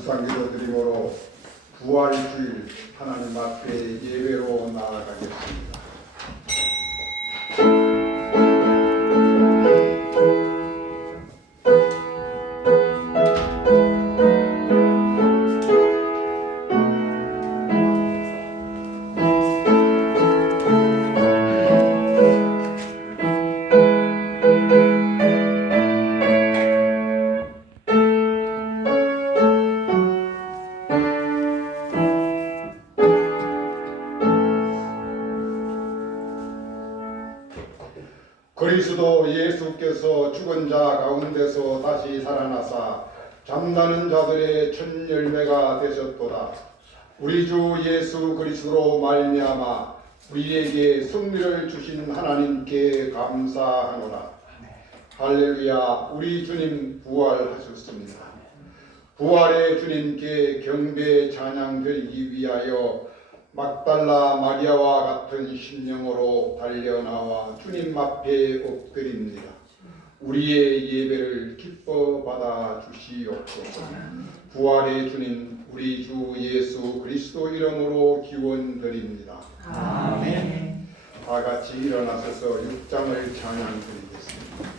묵상기도 드림으로 부활주일 하나님 앞에 예배로 나아가겠습니다. 그리스도 예수께서 죽은 자 가운데서 다시 살아나사 잠자는 자들의 첫 열매가 되셨도다. 우리 주 예수 그리스도로 말미암아 우리에게 승리를 주신 하나님께 감사하노라. 할렐루야. 우리 주님 부활하셨습니다. 부활의 주님께 경배 찬양 드리기 위하여 막달라 마리아와 같은 심령으로 달려나와 주님 앞에 엎드립니다. 우리의 예배를 기뻐 받아 주시옵소서. 부활의 주님 우리 주 예수 그리스도 이름으로 기원드립니다. 아멘. 다 같이 일어나셔서 6장을 찬양 드리겠습니다.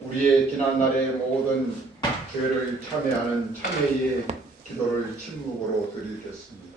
우리의 지난날의 모든 죄를 참회하는 참회의 기도를 침묵으로 드리겠습니다.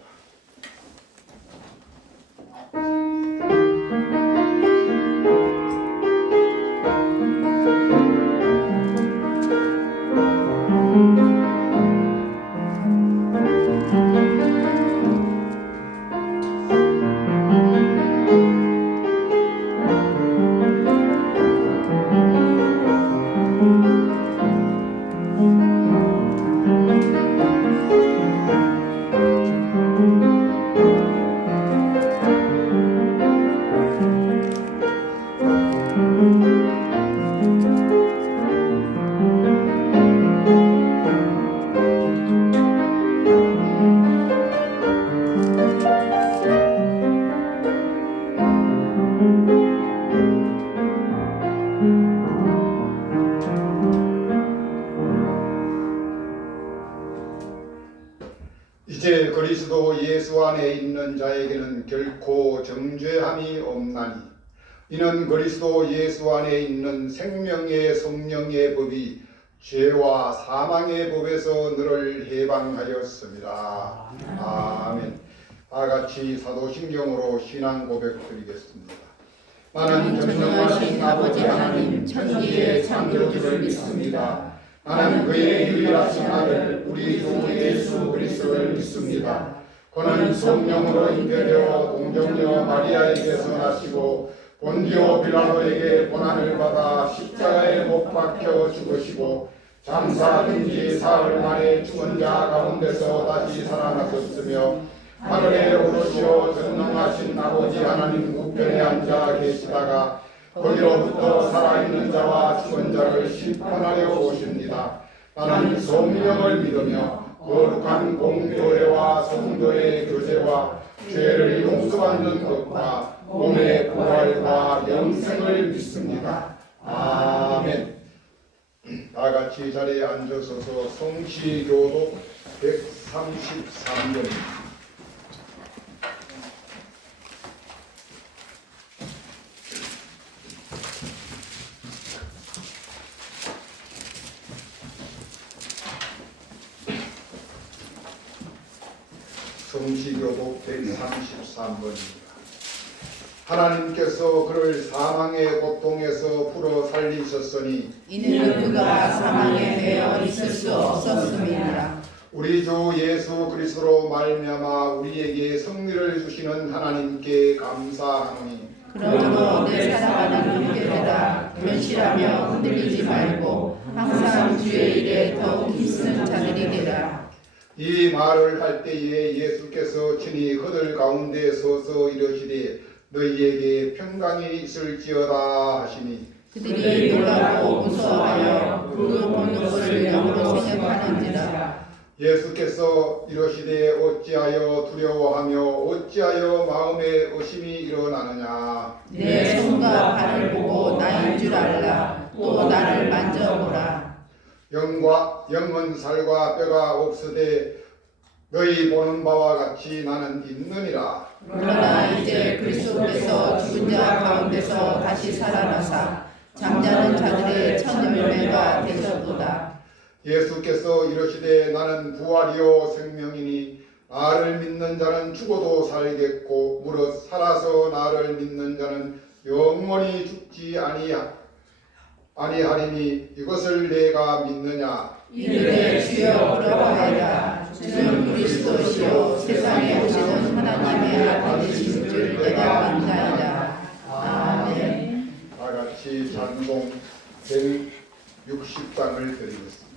이제 그리스도 예수 안에 있는 자에게는 결코 정죄함이 없나니 이는 그리스도 예수 안에 있는 생명의 성령의 법이 죄와 사망의 법에서 너를 해방하였습니다. 아멘. 다같이 사도신경으로 신앙 고백 드리겠습니다. 나는 전능하신 아버지 하나님 천지의 창조주를 믿습니다. 나는 그의 유일하신 아들 우리 주 예수 그리스도를 믿습니다. 그는 성령으로 잉태되어 동정녀 마리아에게서 나시고 본디오 빌라도에게 고난을 받아 십자가에 못 박혀 죽으시고 장사된 지 사흘 만에 죽은 자 가운데서 다시 살아나셨으며 하늘에 오르시어 전능하신 아버지 하나님 우편에 앉아 계시다가 거기로부터 살아있는 자와 죽은 자를 심판하려 오십니다. 나는 성령을 믿으며 거룩한 공교회와 성도의 교제와 죄를 용서받는 것과 몸의 부활과 영생을 믿습니다. 아멘. 다같이 자리에 앉으셔서 성시교독 133번입니다. 성시교독 133번입니다. 하나님께서 그를 사망의 고통에서 풀어 살리셨으니 이는 그가 사망에 매여 있을 수 없었음이니라. 우리 주 예수 그리스도로 말미암아 우리에게 승리를 주시는 하나님께 감사하노니 그러므로 내 사랑하는 형제들아 견실하며 흔들리지 말고 항상 주의 일에 더욱 힘쓰는 자들이 되라. 이 말을 할 때에 예수께서 친히 그들 가운데 서서 이르시되 너희에게 평강이 있을지어다 하시니 그들이 놀라고 무서워하여 그 보는 것을 영으로 생각하는지라. 예수께서 이르시되 어찌하여 두려워하며 어찌하여 마음에 의심이 일어나느냐. 내 손과 발을 보고 나인 줄 알라. 또 나를 만져보라. 영은 살과 뼈가 없으되 너희 보는 바와 같이 나는 있느니라. 그러나 이제 그리스도께서 죽은 자 가운데서 다시 살아나사 잠자는 자들의 첫 열매가 되셨도다. 예수께서 이르시되 나는 부활이요 생명이니 나를 믿는 자는 죽어도 살겠고 무릇 살아서 나를 믿는 자는 영원히 죽지 아니하리니 이것을 내가 믿느냐. 이르되 주여 그러하이다. 주는 그리스도시요 세상에 오시는 하나님의 아들 되신 줄 내가 믿나이다. 아멘. 다 같이 찬송 160장을 드리겠습니다.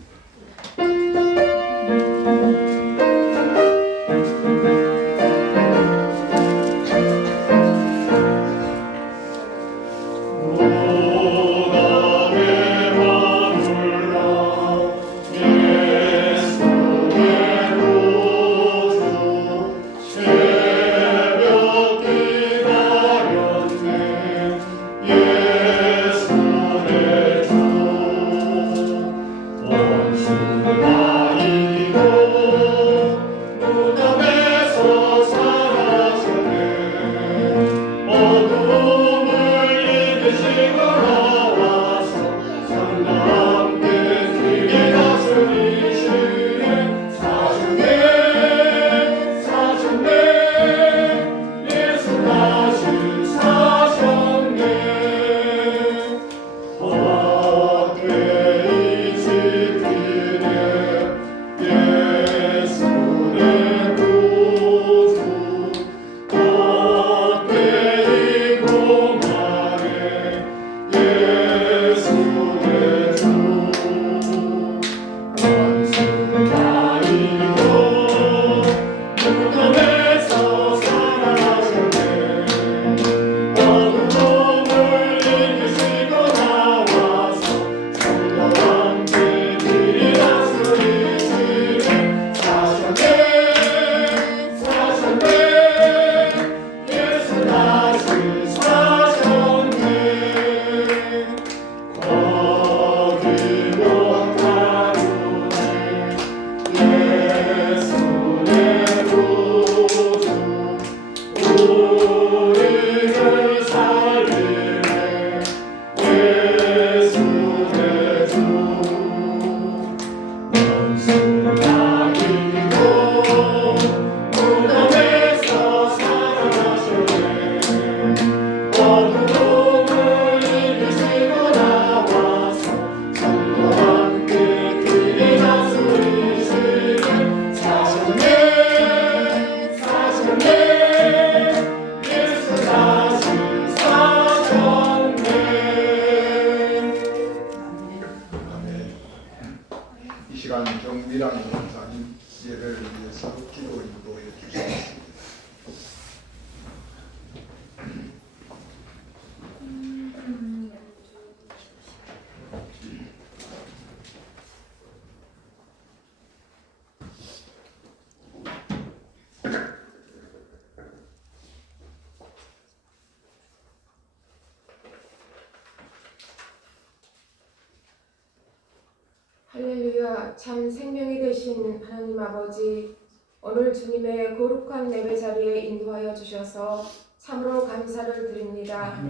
할렐루야. 참 생명이 되신 하나님 아버지, 오늘 주님의 거룩한 예배 자리에 인도하여 주셔서 참으로 감사를 드립니다.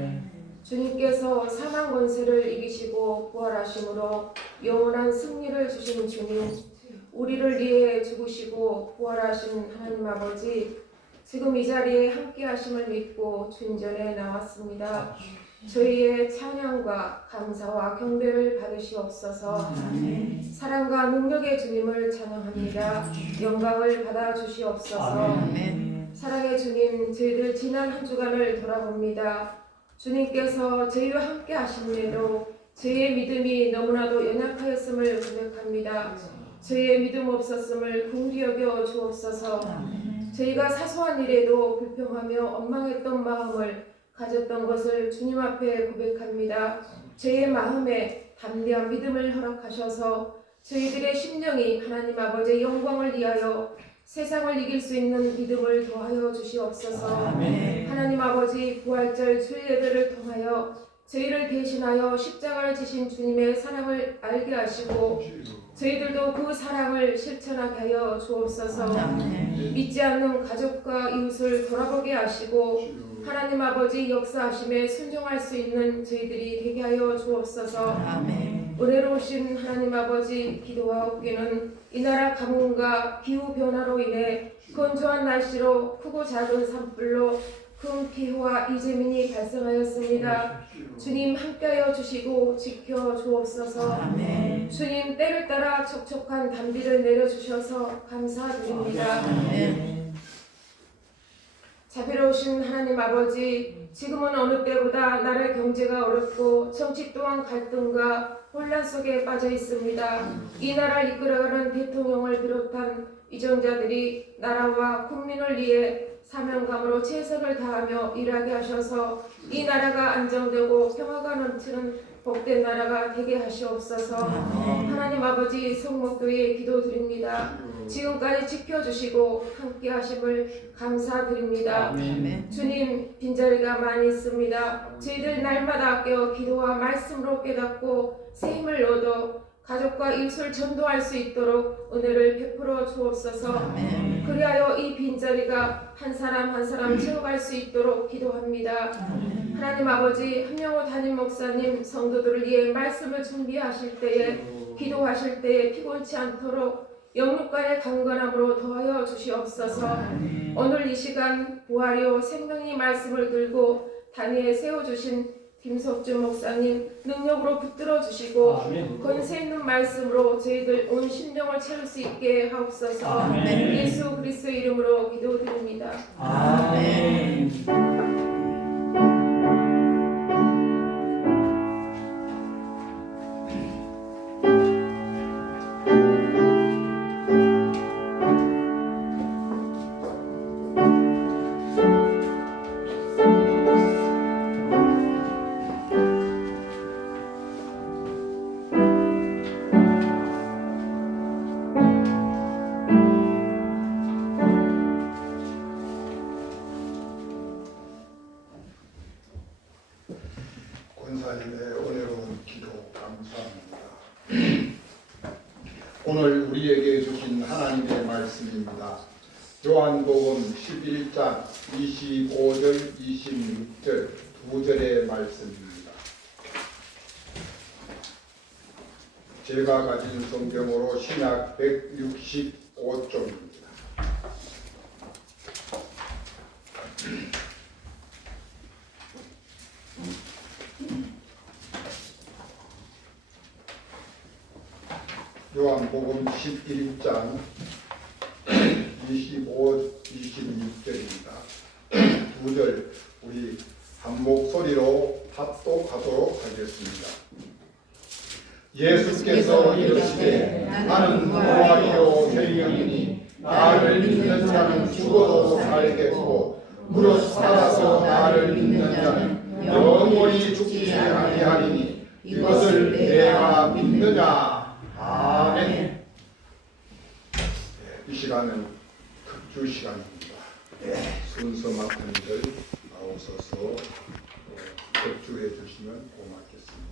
주님께서 사망 권세를 이기시고 부활하심으로 영원한 승리를 주신 주님, 우리를 위해 죽으시고 부활하신 하나님 아버지, 지금 이 자리에 함께 하심을 믿고 주님 전에 나왔습니다. 저희의 찬양과 감사와 경배를 받으시옵소서. 사랑과 능력의 주님을 찬양합니다. 영광을 받아 주시옵소서. 사랑의 주님, 저희들 지난 한 주간을 돌아봅니다. 주님께서 저희와 함께 하심에도 저희의 믿음이 너무나도 연약하였음을 고백합니다. 저희의 믿음 없었음을 긍디 여겨 주옵소서. 저희가 사소한 일에도 불평하며 원망했던 마음을 가졌던 것을 주님 앞에 고백합니다. 저희의 마음에 담대한 믿음을 허락하셔서 저희들의 심령이 하나님 아버지의 영광을 위하여 세상을 이길 수 있는 믿음을 더하여 주시옵소서. 하나님 아버지, 부활절 주일 예배를 통하여 저희를 대신하여 십자가를 지신 주님의 사랑을 알게 하시고 저희들도 그 사랑을 실천하게 하여 주옵소서. 믿지 않는 가족과 이웃을 돌아보게 하시고 하나님 아버지 역사하심에 순종할 수 있는 저희들이 되게 하여 주옵소서. 은혜로우신 하나님 아버지, 기도하옵기는 이 나라 가뭄과 기후 변화로 인해 건조한 날씨로 크고 작은 산불로 큰 피해와 이재민이 발생하였습니다. 주님 함께하여 주시고 지켜 주옵소서. 주님 때를 따라 촉촉한 단비를 내려주셔서 감사드립니다. 자비로우신 하나님 아버지, 지금은 어느 때보다 나라의 경제가 어렵고 정치 또한 갈등과 혼란 속에 빠져 있습니다. 이 나라를 이끌어가는 대통령을 비롯한 위정자들이 나라와 국민을 위해 사명감으로 최선을 다하며 일하게 하셔서 이 나라가 안정되고 평화가 넘치는 복된 나라가 되게 하시옵소서. 하나님 아버지, 성목교회에 기도드립니다. 지금까지 지켜주시고 함께 하심을 감사드립니다. 주님, 빈자리가 많이 있습니다. 저희들 날마다 깨어 기도와 말씀으로 깨닫고 새 힘을 얻어 가족과 이웃을 전도할 수 있도록 은혜를 베풀어 주옵소서. 그리하여 이 빈자리가 한 사람 한 사람 채워갈 수 있도록 기도합니다. 하나님 아버지, 한명호 담임 목사님 성도들을 위해 말씀을 준비하실 때에 기도하실 때에 피곤치 않도록 영육간의 강건함으로 더하여 주시옵소서. 오늘 이 시간 부활이요 생명의 말씀을 들고 단위에 세워주신 김석준 목사님 능력으로 붙들어 주시고 권세 있는 말씀으로 저희들 온 심령을 채울 수 있게 하옵소서. 예수 그리스도의 이름으로 기도드립니다. 아멘. 권사님의 은혜로운 기도 감사합니다. 오늘 우리에게 주신 하나님의 말씀입니다. 요한복음 11장 25절 26절 두 절의 말씀입니다. 제가 가진 성경으로 신약 165쪽입니다. 요한복음 11장 25, 26절입니다. 두 절 우리 한 목소리로 합독하도록 하겠습니다. 예수께서 이르시되 나는 부활이요 생명이니 나를 믿는 자는 죽어도 살겠고 무릇 살아서 나를 믿는 자는 영원히 죽지 아니하리니 이것을 내가 믿느냐. 아멘. 이 시간은 특주 시간입니다. 순서 맡은 이들 나오셔서 특주해 주시면 고맙겠습니다.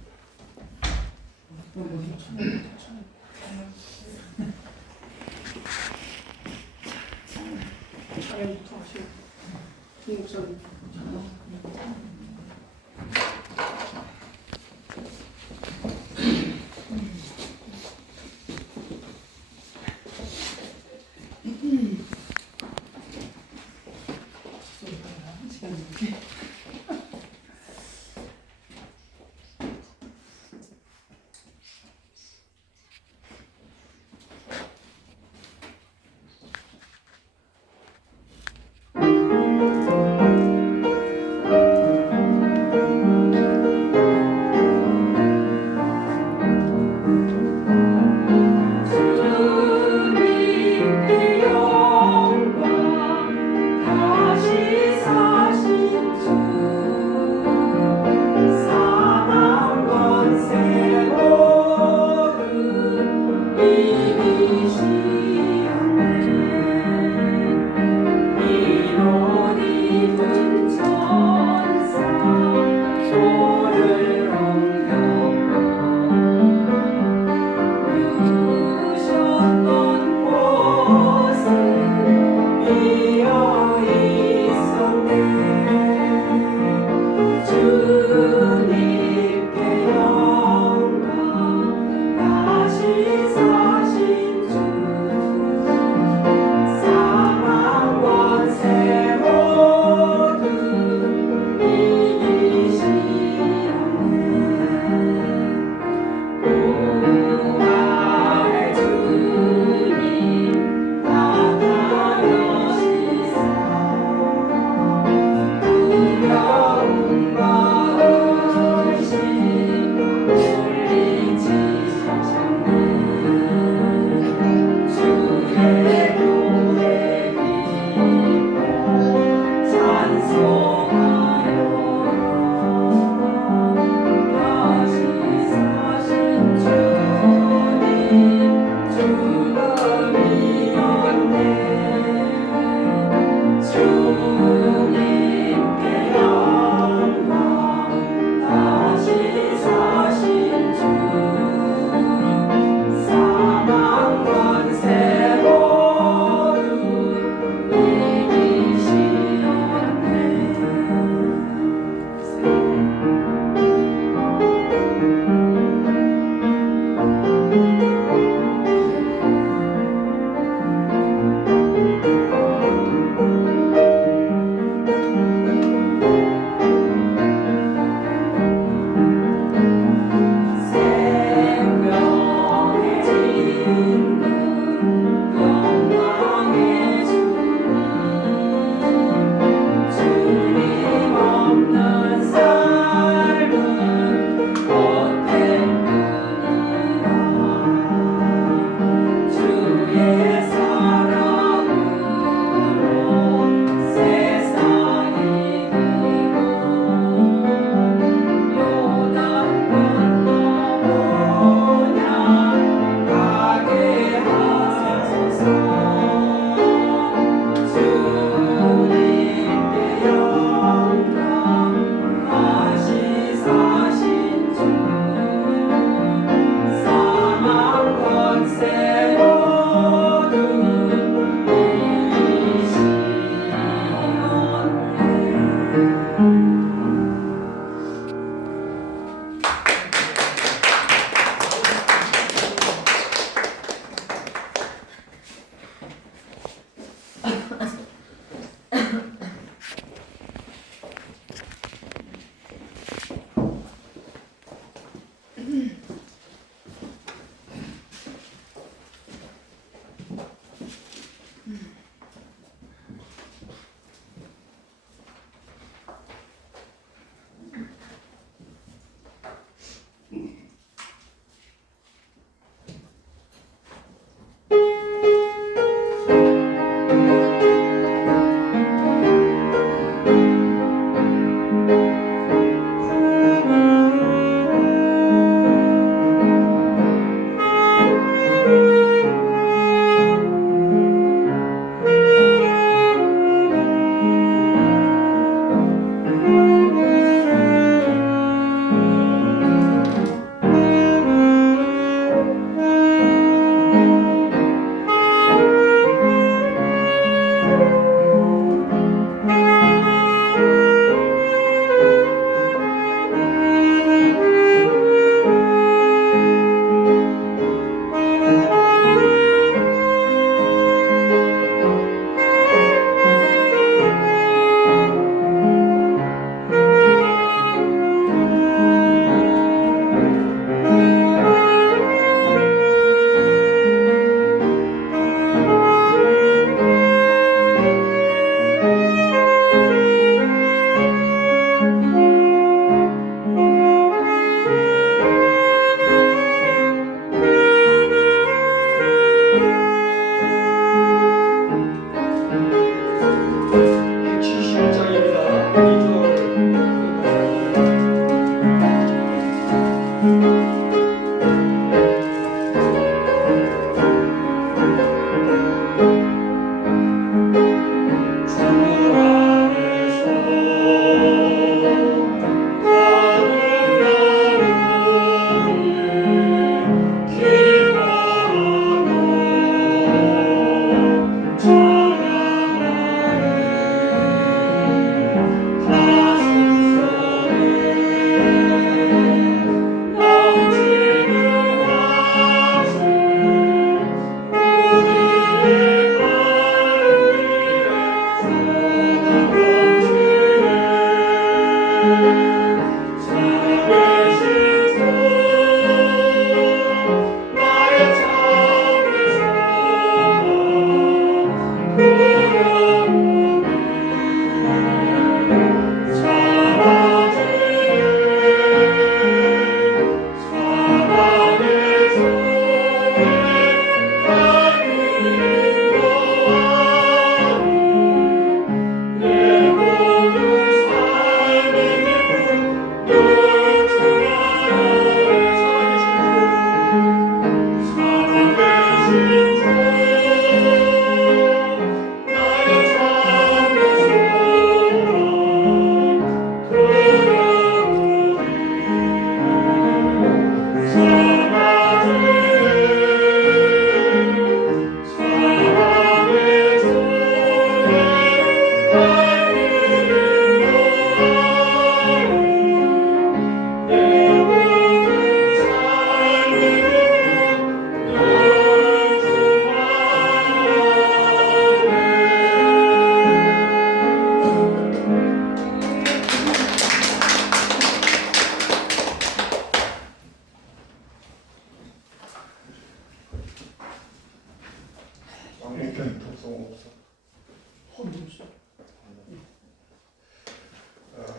왕복편 독송 없어.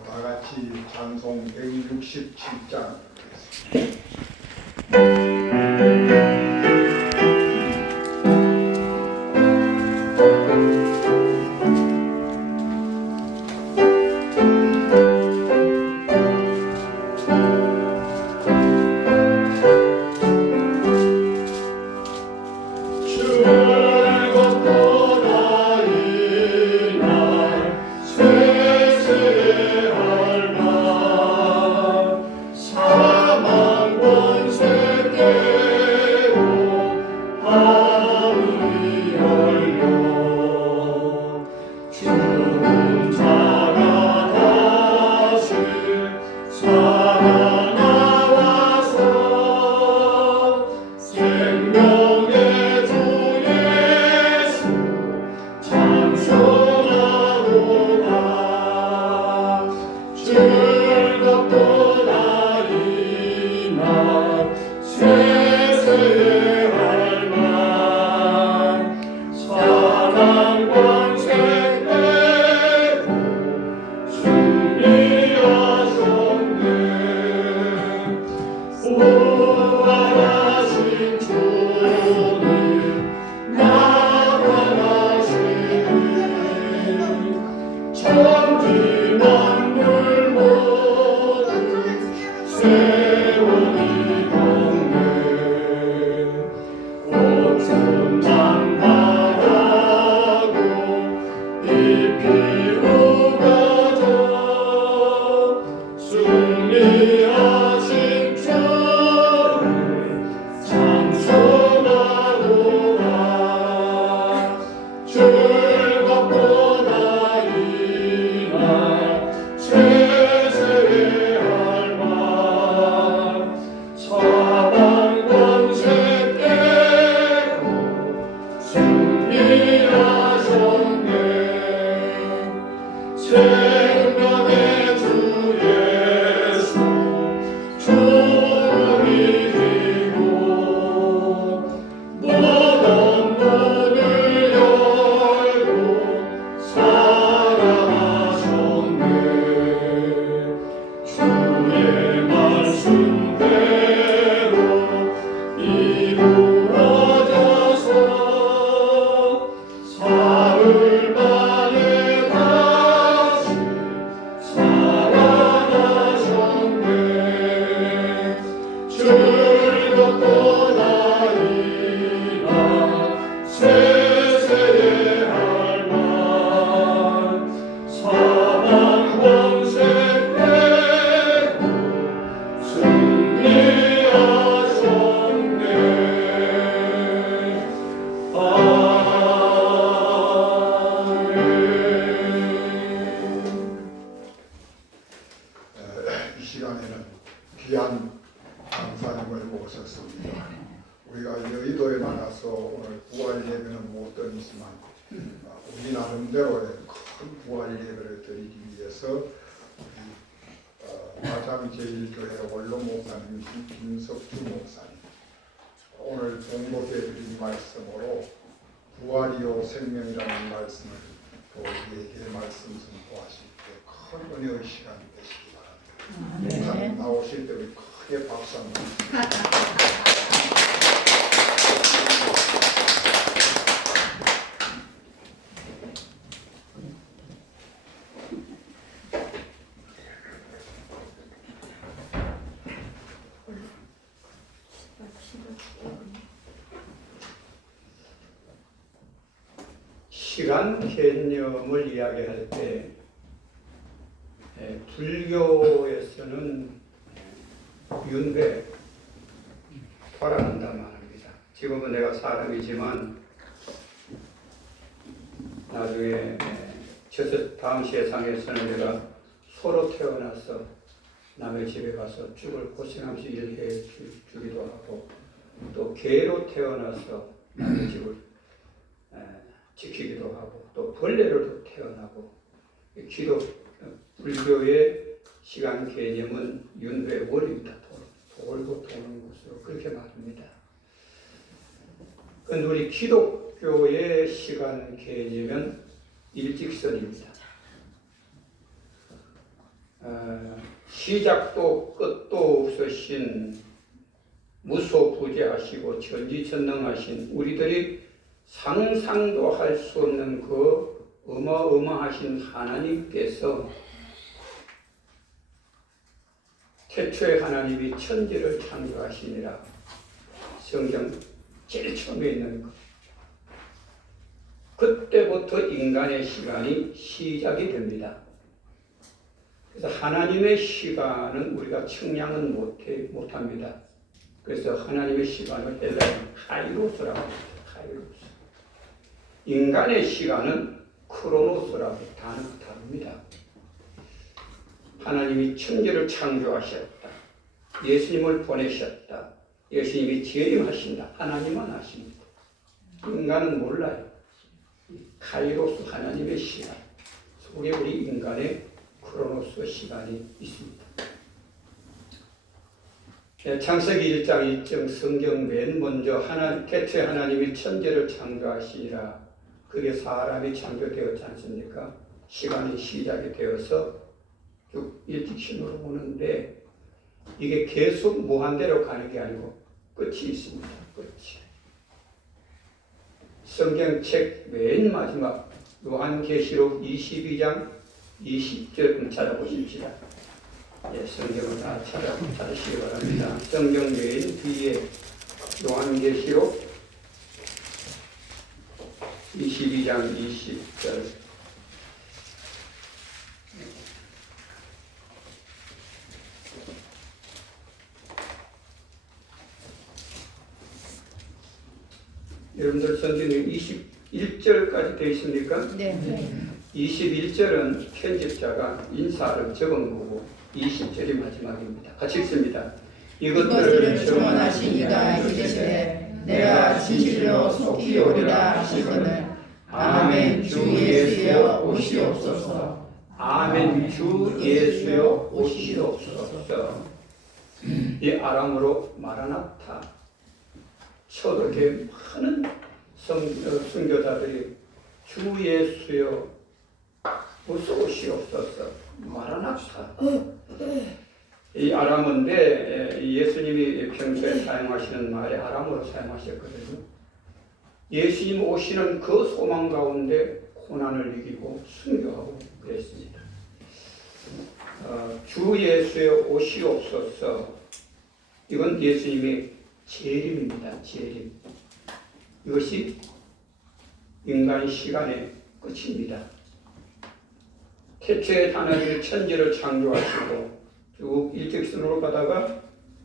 다 같이 찬송 167장. 세세할 날 귀한 강사님을 모셨습니다. 우리가 여의도에 나가서 오늘 부활 예배는 못 드리지만 우리 나름대로의 큰 부활 예배를 드리기 위해서 마장제일교회 원로 목사님 김석주 목사님 오늘 봉독해 드린 말씀으로 부활이요 생명이라는 말씀을 또 우리에게 말씀 선포하실 때 큰 은혜의 시간이 되시기 바랍니다. 목사님 나오실 때 우리 크게 박수 한번 시간 개념을 이야기할 때 불교에서는 윤회, 돌아간다 말합니다. 지금은 내가 사람이지만 나중에 다음 세상에서는 내가 소로 태어나서 남의 집에 가서 죽을 고생하면서 일해 주기도 하고 또 개로 태어나서 남의 집을 지키기도 하고 또 벌레로도 태어나고 불교의 시간 개념은 윤회월입니다. 돌고 도는 것으로 그렇게 말합니다. 그런데 우리 기독교의 시간 개념은 일직선입니다. 시작도 끝도 없으신 무소부재하시고 전지전능하신 우리들이 상상도 할 수 없는 그 어마어마하신 하나님께서 태초에 하나님이 천지를 창조하시니라. 성경 제일 처음에 있는 것. 그때부터 인간의 시간이 시작이 됩니다. 그래서 하나님의 시간은 우리가 측량은 못합니다. 그래서 하나님의 시간을 헬라어로 카이로스라고 합니다. 카이로스. 인간의 시간은 크로노스라고 단어가 다릅니다. 하나님이 천지를 창조하셨다. 예수님을 보내셨다. 예수님이 재림하신다. 하나님만 아십니다. 인간은 몰라요. 카이로스 하나님의 시간 속에 우리 인간의 크로노스 시간이 있습니다. 창세기 1장 1절 성경 맨 먼저 태초에 하나님이 천지를 창조하시니라. 그게 사람이 창조되었지 않습니까? 시간이 시작이 되어서 쭉 일직선으로 오는데 이게 계속 무한대로 가는 게 아니고 끝이 있습니다. 끝이. 성경책 맨 마지막 요한계시록 22장 20절 찾아보십시다. 예, 성경을 다 찾으시기 바랍니다. 성경 맨 뒤에 요한계시록 22장 20절 여러분들 성경에 21절까지 되어 있습니까? 네. 21절은 편집자가 인사를 적은 거고 20절이 마지막입니다. 같이 읽습니다. 이것들을 주문하신 이가 이르시되 내가 진실로 속히 오리라 하시거늘 아멘. 주 예수여 오시옵소서. 아멘. 주 예수여 오시옵소서. 이 아람어로 마라나타. 초대교회 많은 선교자들이 주 예수여 어서 오시옵소서. 마라나타. 이 아람어인데 예수님이 평소에 사용하시는 말에 아람어로 사용하셨거든요. 예수님 오시는 그 소망 가운데 고난을 이기고 순교하고 그랬습니다. 주 예수여 오시옵소서. 이건 예수님의 재림입니다. 재림. 이것이 인간 시간의 끝입니다. 태초에 하나님이 천지를 창조하시고 쭉 일직선으로 가다가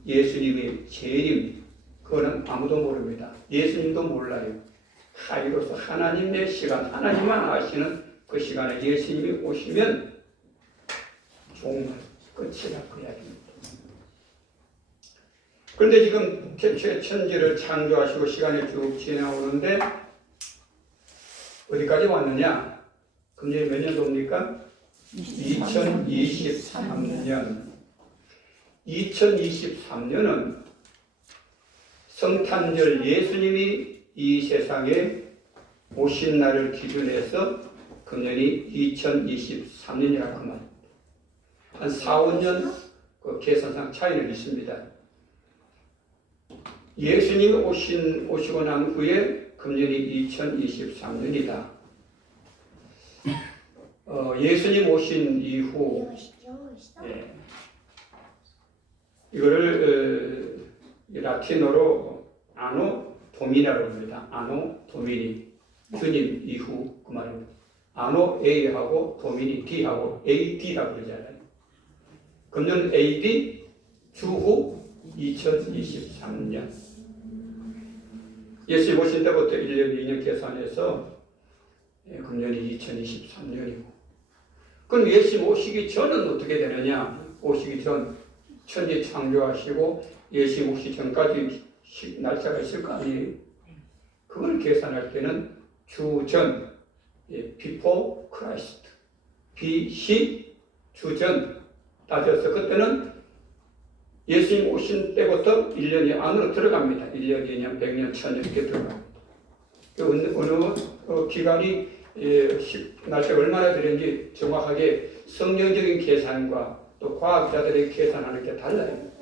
예수님의 재림, 그거는 아무도 모릅니다. 예수님도 몰라요. 카이로스 하나님의 시간, 하나님만 아시는 그 시간에 예수님이 오시면 정말 끝이라 그 이야기입니다. 그런데 지금 태초에 천지를 창조하시고 시간이 쭉 지나오는데 어디까지 왔느냐? 금년이 몇 년도입니까? 2023년. 2023년은 성탄절 예수님이 이 세상에 오신 날을 기준해서 금년이 2023년이라고 그 말입니다. 한 4, 5년 그 계산상 차이는 있습니다. 예수님이 오시고 난 후에 금년이 2023년이다. 예수님 오신 이후 이거를 라틴어로 아노 도미니라고 합니다. 아노 도미니 주님 이후 그 말입니다. 아노 A하고 도미니 D하고 AD라고 그러잖아요. 금년 AD 주후 2023년. 예수님 오신 때부터 1년, 2년 계산해서 금년이 2023년이고. 그럼 예수님 오시기 전은 어떻게 되느냐? 오시기 전 천지 창조하시고 예수님 오시기 전까지 날짜가 있을 거 아니에요? 그걸 계산할 때는 주전, before Christ, BC, 주전 따져서 그때는 예수님 오신 때부터 1년이 안으로 들어갑니다. 1년, 2년, 100년, 1000년 이렇게 들어갑니다. 어느 기간이 날짜가 얼마나 되는지 정확하게 성경적인 계산과 또 과학자들의 계산하는 게 달라요.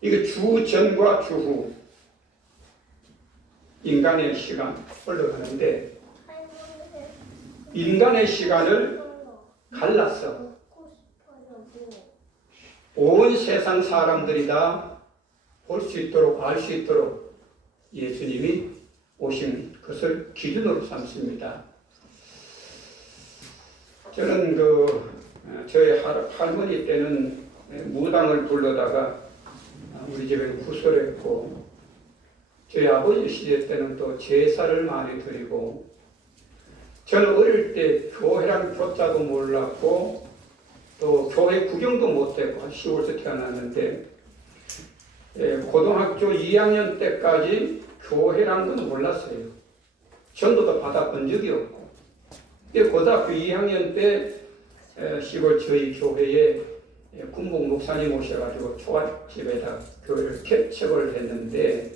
이게 주전과 주후 인간의 시간 흘러가는데 인간의 시간을 갈라서 온 세상 사람들이 다 볼 수 있도록 알 수 있도록 예수님이 오신 것을 기준으로 삼습니다. 저는 저희 할머니 때는 무당을 불러다가 우리 집에 구슬을 했고 저희 아버지 시대 때는 또 제사를 많이 드리고 저는 어릴 때 교회랑 교자도 몰랐고 또 교회 구경도 못했고 시골에서 태어났는데 고등학교 2학년 때까지 교회란 건 몰랐어요. 전도도 받아본 적이 없고 고등학교 2학년 때 시골 저희 교회에 군복 목사님 오셔가지고 초가집에다 교회를 개척을 했는데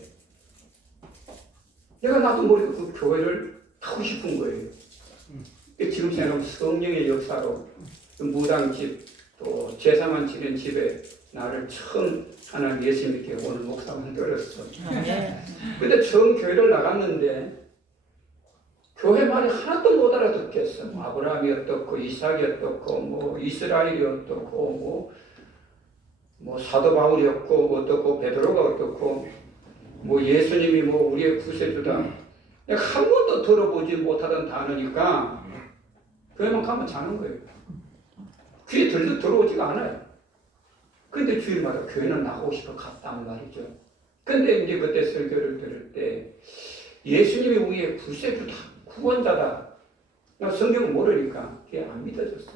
내가 나도 모르게 그 교회를 하고 싶은 거예요. 지금 생각하면 성령의 역사로 무당집 또 제사만 지낸 집에 나를 처음 하나님 예수님께 오늘 목사가 만들었어. 근데 처음 교회를 나갔는데 교회 말이 하나도 못 알아듣겠어. 아브라함이 어떻고 이삭이 어떻고 뭐 이스라엘이 어떻고 뭐 사도 바울이 어떻고 베드로가 어떻고 뭐 예수님이 뭐 우리의 구세주다. 내가 한 번도 들어보지 못하던 단어니까 교회만 가면 자는 거예요. 귀에 들어오지가 않아요. 근데 주일마다 교회는 나가고 싶어 갔단 말이죠. 근데 이제 그때 설교를 들을 때 예수님이 우리의 구세주다, 구원자다. 나 성경을 모르니까 그게 안 믿어졌어.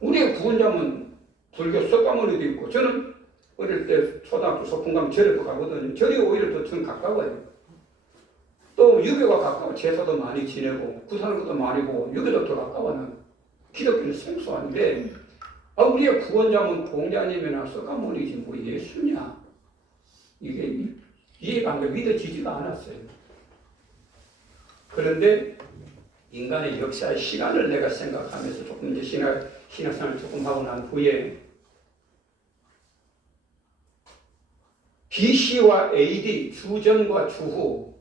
우리의 구원자면 불교 석가모니도 있고 저는 어릴 때 초등학교 소풍 가면 절에도 가거든요. 절이 오히려 더 전 가까워요. 또 유교가 가까워. 제사도 많이 지내고 구사일도 많이 보고 유교도 더 가까워는 기독교는 생소한데 우리의 구원자면 공자님이나 석가모니지 뭐 예수냐 이게 이해가 안 돼. 믿어지지가 않았어요. 그런데 인간의 역사의 시간을 내가 생각하면서 조금 이제 신학생활을 조금 하고 난 후에 BC와 AD 주전과 주후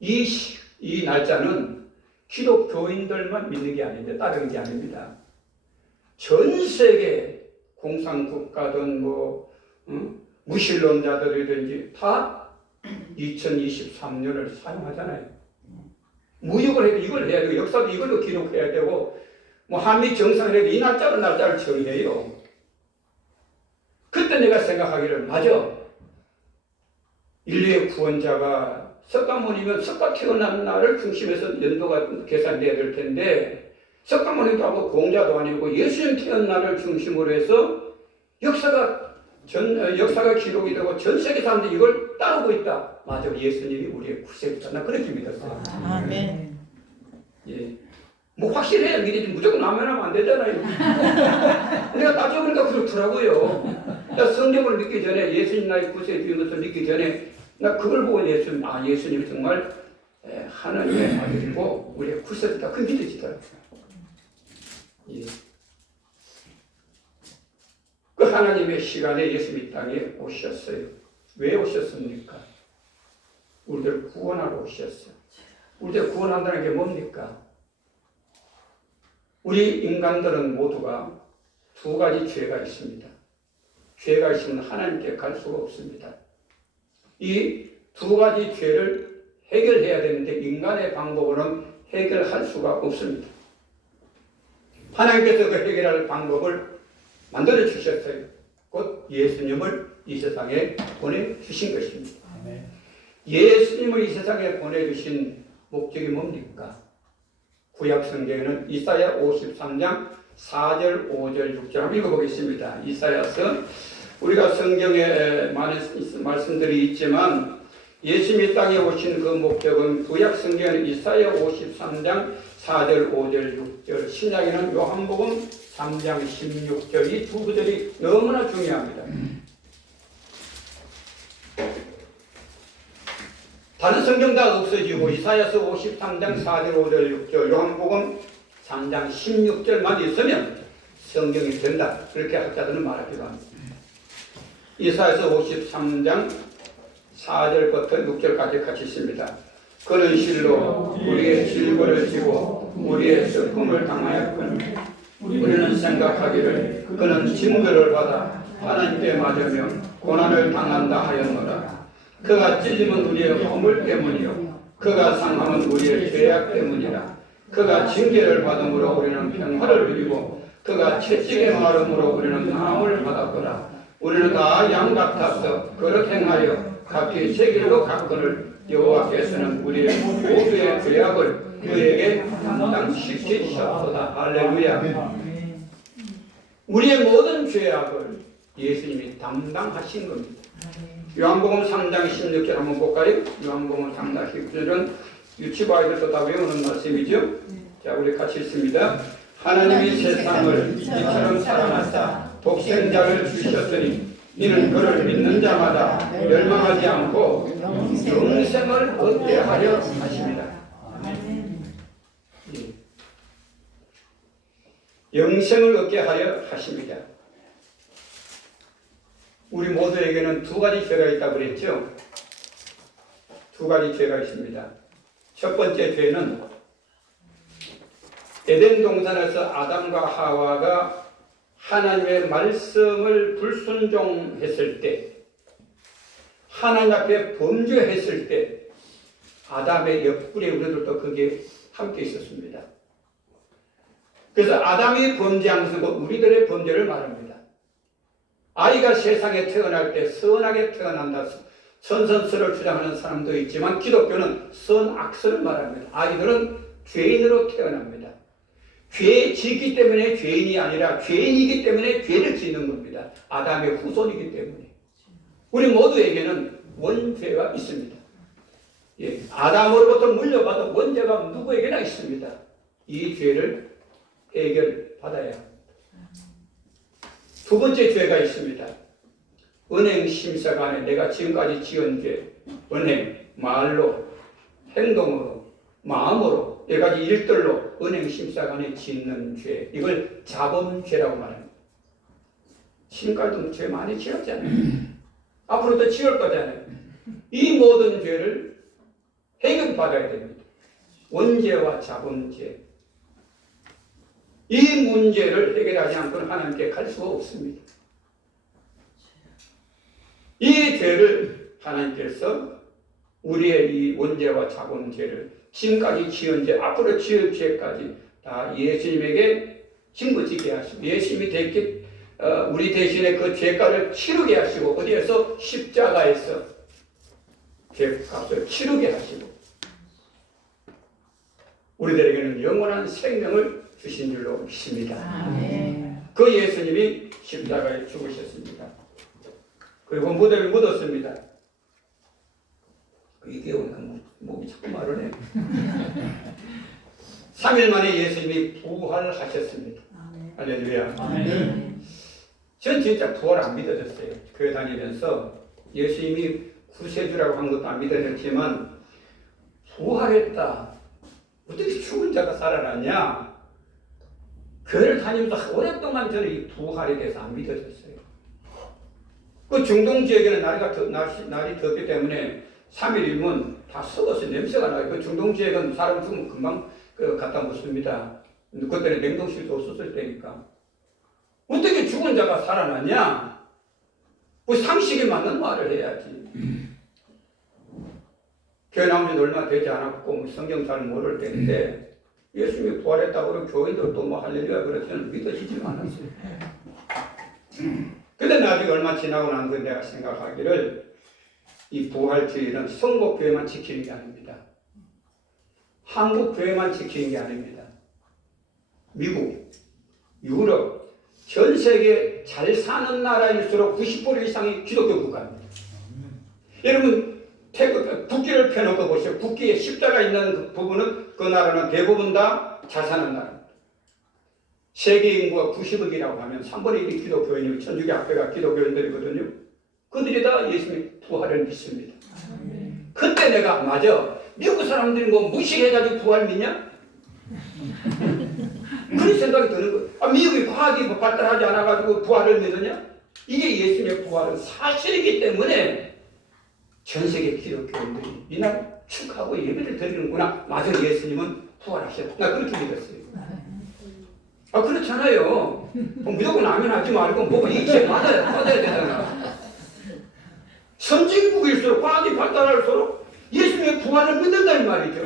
이 날짜는 기독교인들만 믿는 게 아닌데 다른 게 아닙니다. 전 세계 공산국가든 무신론자들이든지 다 2023년을 사용하잖아요. 무역을 해도 이걸 해야 되고 역사도 이걸로 기록해야 되고 한미 정상을 해도 이 날짜를 정해요. 그때 내가 생각하기를 맞아. 인류의 구원자가 석가모니면 석가 태어난 날을 중심해서 연도가 계산돼야 될 텐데 석가모니도 하고 공자도 아니고 예수님 태어난 날을 중심으로 해서 역사가 역사가 기록이 되고 전 세계 사람들이 이걸 따르고 있다. 맞아, 예수님이 우리의 구세주다. 나 그렇게 믿었어요. 아멘. 예. 뭐 확실해요. 미리 무조건 아멘하면 안 되잖아요. 내가 따져보니까 그렇더라고요. 나 성경을 믿기 전에, 예수님 나의 구세주인 것을 믿기 전에 나 그걸 보고 예수님이 정말 하나님의 아들이고 우리의 구세주다. 그 믿어지더라고요. 예. 그 하나님의 시간에 예수님이 땅에 오셨어요. 왜 오셨습니까? 우리들을 구원하러 오셨어요. 우리들 구원한다는 게 뭡니까? 우리 인간들은 모두가 두 가지 죄가 있습니다. 죄가 있으면 하나님께 갈 수가 없습니다. 이 두 가지 죄를 해결해야 되는데 인간의 방법으로는 해결할 수가 없습니다. 하나님께서 그 해결할 방법을 만들어 주셨어요. 곧 예수님을 이 세상에 보내주신 것입니다. 예수님을 이 세상에 보내주신 목적이 뭡니까? 구약 성경에는 이사야 53장 4절, 5절, 6절 한번 읽어보겠습니다. 이사야서 우리가 성경에 많은 말씀들이 있지만 예수님이 땅에 오신 그 목적은 구약 성경에는 이사야 53장 4절, 5절, 6절, 신약에는 요한복음 3장 16절 이 두 구절이 너무나 중요합니다. 다른 성경 다 없어지고 이사야서 53장 4절, 5절, 6절, 요한복음 3장 16절만 있으면 성경이 된다. 그렇게 학자들은 말하기도 합니다. 이사야서 53장 4절부터 6절까지 같이 있습니다. 그는 실로 우리의 질고를 지고 우리의 슬픔을 당하였거늘 우리는 생각하기를 그는 징벌을 받아 하나님께 맞으며 고난을 당한다 하였노라. 그가 찔림은 우리의 허물 때문이요 그가 상함은 우리의 죄악 때문이라. 그가 징계를 받음으로 우리는 평화를 누리고 그가 채찍에 마름으로 우리는 나음을 받았더라. 우리는 다 양 같아서 그렇게 행하여 각기 제 길로 갔거늘 여호와께서는 우리의 모두의 죄악을 그에게 담당시키셨도다. 할렐루야. 우리의 모든 죄악을 예수님이 담당하신 겁니다. 요한복음 3장 16절 한번 볼까요? 요한복음 3장 16절은 유치부 아이들도 다 외우는 말씀이죠. 자, 우리 같이 읽습니다. 하나님이 세상을 이처럼 사랑하사 독생자를 주셨으니 이는 그를 믿는 자마다 멸망하지 않고 영생을 얻게 하려 하십니다. 영생을 얻게 하려 하십니다. 우리 모두에게는 두 가지 죄가 있다고 그랬죠? 두 가지 죄가 있습니다. 첫 번째 죄는 에덴 동산에서 아담과 하와가 하나님의 말씀을 불순종했을 때, 하나님 앞에 범죄했을 때 아담의 옆구리에 우리들도 그게 함께 있었습니다. 그래서 아담이 범죄한 것은 우리들의 범죄를 말합니다. 아이가 세상에 태어날 때 선하게 태어난다. 선선설을 주장하는 사람도 있지만 기독교는 선악설을 말합니다. 아이들은 죄인으로 태어납니다. 죄 짓기 때문에 죄인이 아니라 죄인이기 때문에 죄를 짓는 겁니다. 아담의 후손이기 때문에. 우리 모두에게는 원죄가 있습니다. 예, 아담으로부터 물려받은 원죄가 누구에게나 있습니다. 이 죄를 해결받아야 합니다. 두 번째 죄가 있습니다. 은행 심사관에 내가 지금까지 지은 죄, 은행, 말로, 행동으로, 마음으로 네 가지 일들로 은행 심사관에 짓는 죄, 이걸 자범죄라고 말합니다. 지금까지도 죄 많이 지었잖아요. 앞으로도 지을 거잖아요. 이 모든 죄를 해결받아야 됩니다. 원죄와 자범죄. 이 문제를 해결하지 않고는 하나님께 갈 수가 없습니다. 이 죄를 하나님께서 우리의 이 원죄와 자범죄를 지금까지 지은 죄, 앞으로 지을 죄까지 다 예수님에게 짊어지게 하시고 예수님이 우리 대신에 그 죄값을 치르게 하시고 어디에서 십자가에서 죄값을 치르게 하시고 우리들에게는 영원한 생명을 주신 줄로 믿습니다. 그 예수님이 십자가에 죽으셨습니다. 그리고 무덤에 묻었습니다. 이게 목이 자꾸 마르네. 3일 만에 예수님이 부활하셨습니다. 할렐루야. 전 진짜 부활 안 믿어졌어요. 교회 다니면서 예수님이 구세주라고 한 것도 안 믿어졌지만 부활했다. 어떻게 죽은 자가 살아났냐? 교회를 다니면서 오랫동안 저는 이 부활에 대해서 안 믿어졌어요. 그 중동 지역에는 날이 덥기 때문에 3일이면 다 썩어서 냄새가 나요. 그 중동 지역은 사람 죽으면 금방 갖다 묻습니다. 그때는 냉동실도 없었을 때니까. 어떻게 죽은 자가 살아났냐? 그 상식에 맞는 말을 해야지. 교회 나온 지 얼마 되지 않았고 성경 잘 모를 때인데 예수님이 부활했다고 그러면 교인들 또 뭐 할렐루야 그러지는 믿어지지 않았어요. 근데 나중에 얼마 지나고 나서 내가 생각하기를 이 부활주의는 성북교회만 지키는 게 아닙니다. 한국교회만 지키는 게 아닙니다. 미국, 유럽, 전 세계 잘 사는 나라일수록 90% 이상이 기독교 국가입니다. 여러분 국기를 펴놓고 보시오. 국기에 십자가 있는 그 부분은 그 나라는 대부분 다 잘 사는 나라입니다. 세계 인구가 90억이라고 하면 3분의 1이 기독교인이고 천주교 학교가 기독교인들이거든요. 그들이 다 예수님 부활을 믿습니다. 그때 내가 맞아. 미국 사람들이 뭐 무식해가지고 부활 믿냐? 그런 생각이 드는 거예요. 미국이 과학이 발달하지 않아가지고 부활을 믿느냐? 이게 예수님의 부활은 사실이기 때문에 전 세계 기독교인들이 이날 축하하고 예배를 드리는구나. 맞아, 예수님은 부활하셨다. 나 그렇게 믿었어요. 그렇잖아요. 무조건 아멘 하지 말고 뭐가 이제 받아야 되잖아. 선진국일수록 과학이 발달할수록 예수님의 부활을 믿는다는 말이죠.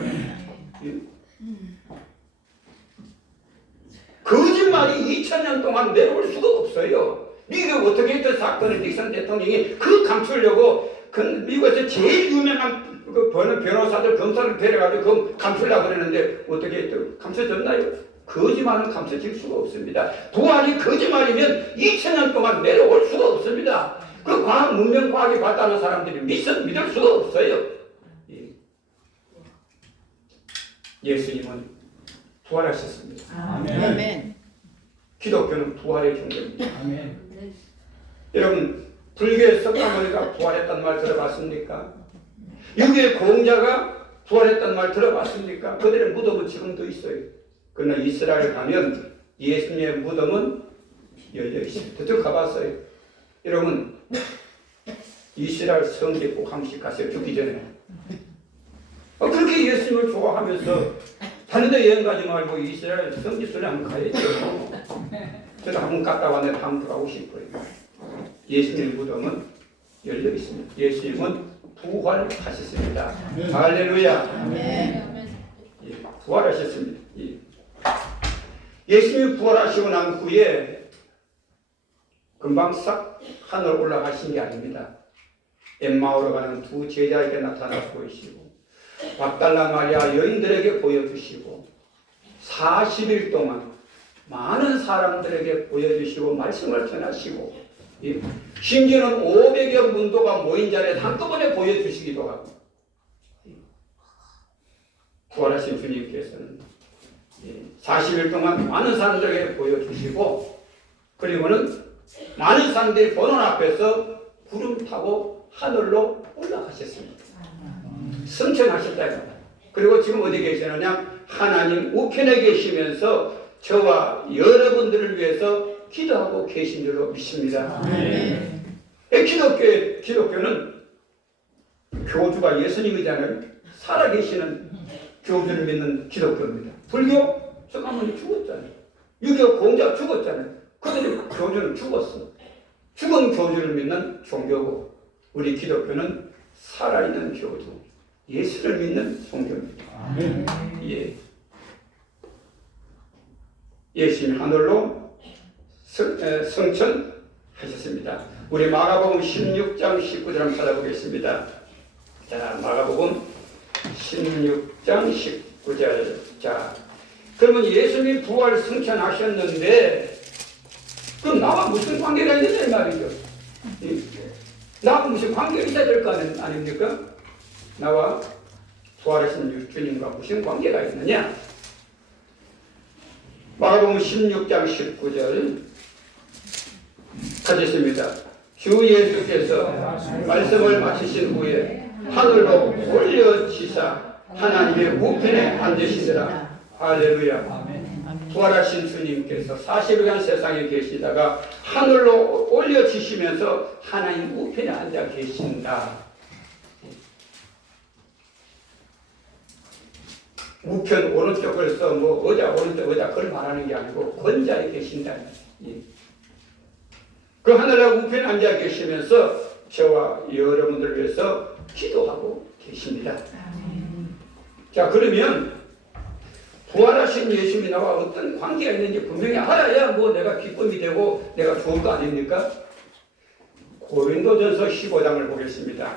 거짓말이 2000년 동안 내려올 수가 없어요. 미국에 어떻게 했던 사건을 닉슨 대통령이 그 감추려고 미국에서 제일 유명한 그 변호사들, 검사를 데려가지고 그 감추려고 그랬는데 어떻게 했죠? 감춰졌나요? 거짓말은 감춰질 수가 없습니다. 부활이 거짓말이면 2000년 동안 내려올 수가 없습니다. 그 과학, 문명 과학이 발달한 사람들이 믿을 수가 없어요. 예수님은 부활하셨습니다. 아멘. 기독교는 부활의 종교입니다. 여러분, 불교의 석가모니가 부활했단 말 들어봤습니까? 유교의 공자가 부활했단 말 들어봤습니까? 그들의 무덤은 지금도 있어요. 그러나 이스라엘 가면 예수님의 무덤은 열려 있어요. 저쪽 가봤어요. 여러분, 이스라엘 성지 꼭 한 번씩 가세요. 죽기 전에. 그렇게 예수님을 좋아하면서 다른 데 여행 가지 말고 이스라엘 성지순례 한번 가야죠. 저도 한번 갔다 왔는데 한번 가고 싶어요. 예수님의 무덤은 열려 있습니다. 예수님은 부활하셨습니다. 할렐루야. 부활하셨습니다. 예수님이 부활하시고 난 후에 금방 싹 하늘 올라가신 게 아닙니다. 엠마오로 가는 두 제자에게 나타나 보이시고 막달라 마리아 여인들에게 보여주시고 40일 동안 많은 사람들에게 보여주시고 말씀을 전하시고 심지어는 500여 문도가 모인 자리에 한꺼번에 보여주시기도 하고 부활하신 주님께서는 40일 동안 많은 사람들에게 보여주시고 그리고는 많은 사람들이 보는 앞에서 구름 타고 하늘로 올라가셨습니다. 승천하셨다. 그리고 지금 어디 계시느냐? 하나님 우편에 계시면서 저와 여러분들을 위해서 기도하고 계신 줄로 믿습니다. 기독교는 교주가 예수님이잖아요. 살아계시는 교주를 믿는 기독교입니다. 불교? 석가모니 죽었잖아요. 유교 공자 죽었잖아요. 그들이 교주는 죽었어. 죽은 교주를 믿는 종교고 우리 기독교는 살아있는 교주, 예수를 믿는 종교입니다. 예수님 하늘로 승천하셨습니다. 우리 마가복음 16장 19절 한번 찾아보겠습니다. 자, 마가복음 16장 19절. 자, 그러면 예수님이 부활 승천하셨는데 그럼 나와 무슨 관계가 있느냐 이 말이죠. 나하고 무슨 관계가 있어야 될 거 아닙니까? 나와 부활하신 주님과 무슨 관계가 있느냐? 마가복음 16장 19절 가졌습니다. 주 예수께서 말씀을 마치신 후에 하늘로 올려지사 하나님의 우편에 앉으시더라. 할렐루야. 부활하신 주님께서 40일간 세상에 계시다가 하늘로 올려지시면서 하나님 우편에 앉아 계신다. 우편 오른쪽을 써 뭐 의자 오른쪽 의자 그걸 말하는 게 아니고 권자에 계신다. 그 하늘에 우편에 앉아 계시면서 저와 여러분들을 위해서 기도하고 계십니다. 자, 그러면 부활하신 예수님이 나와 어떤 관계가 있는지 분명히 알아야 뭐 내가 기쁨이 되고 내가 좋은 거 아닙니까? 고린도전서 15장을 보겠습니다.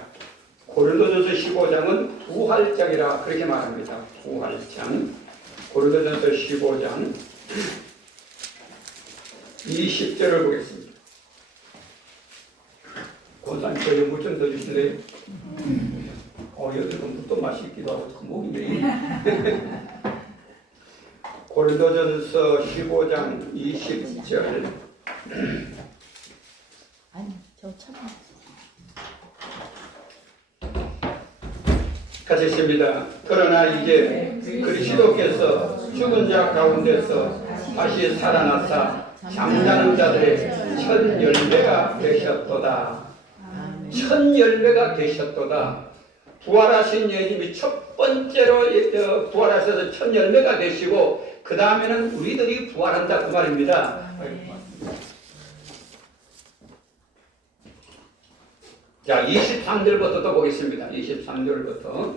고린도전서 15장은 부활장이라 그렇게 말합니다. 부활장. 고린도전서 15장 20절을 보겠습니다. 권사님 저희 물 좀 더 주실래요? 여기도 물도 맛있기도 하고 목이 메이네. 고린도전서 15장 20절. 아니, 저 참. 같이 읽습니다. 그러나 이제 그리스도께서 죽은 자 가운데서 다시 살아나사 잠자는 자들의 첫 열매가 되셨도다. 첫 열매가 되셨도다. 부활하신 예수님이 첫 번째로 부활하셔서 첫 열매가 되시고 그 다음에는 우리들이 부활한다 그 말입니다. 자, 23절부터 또 보겠습니다. 23절부터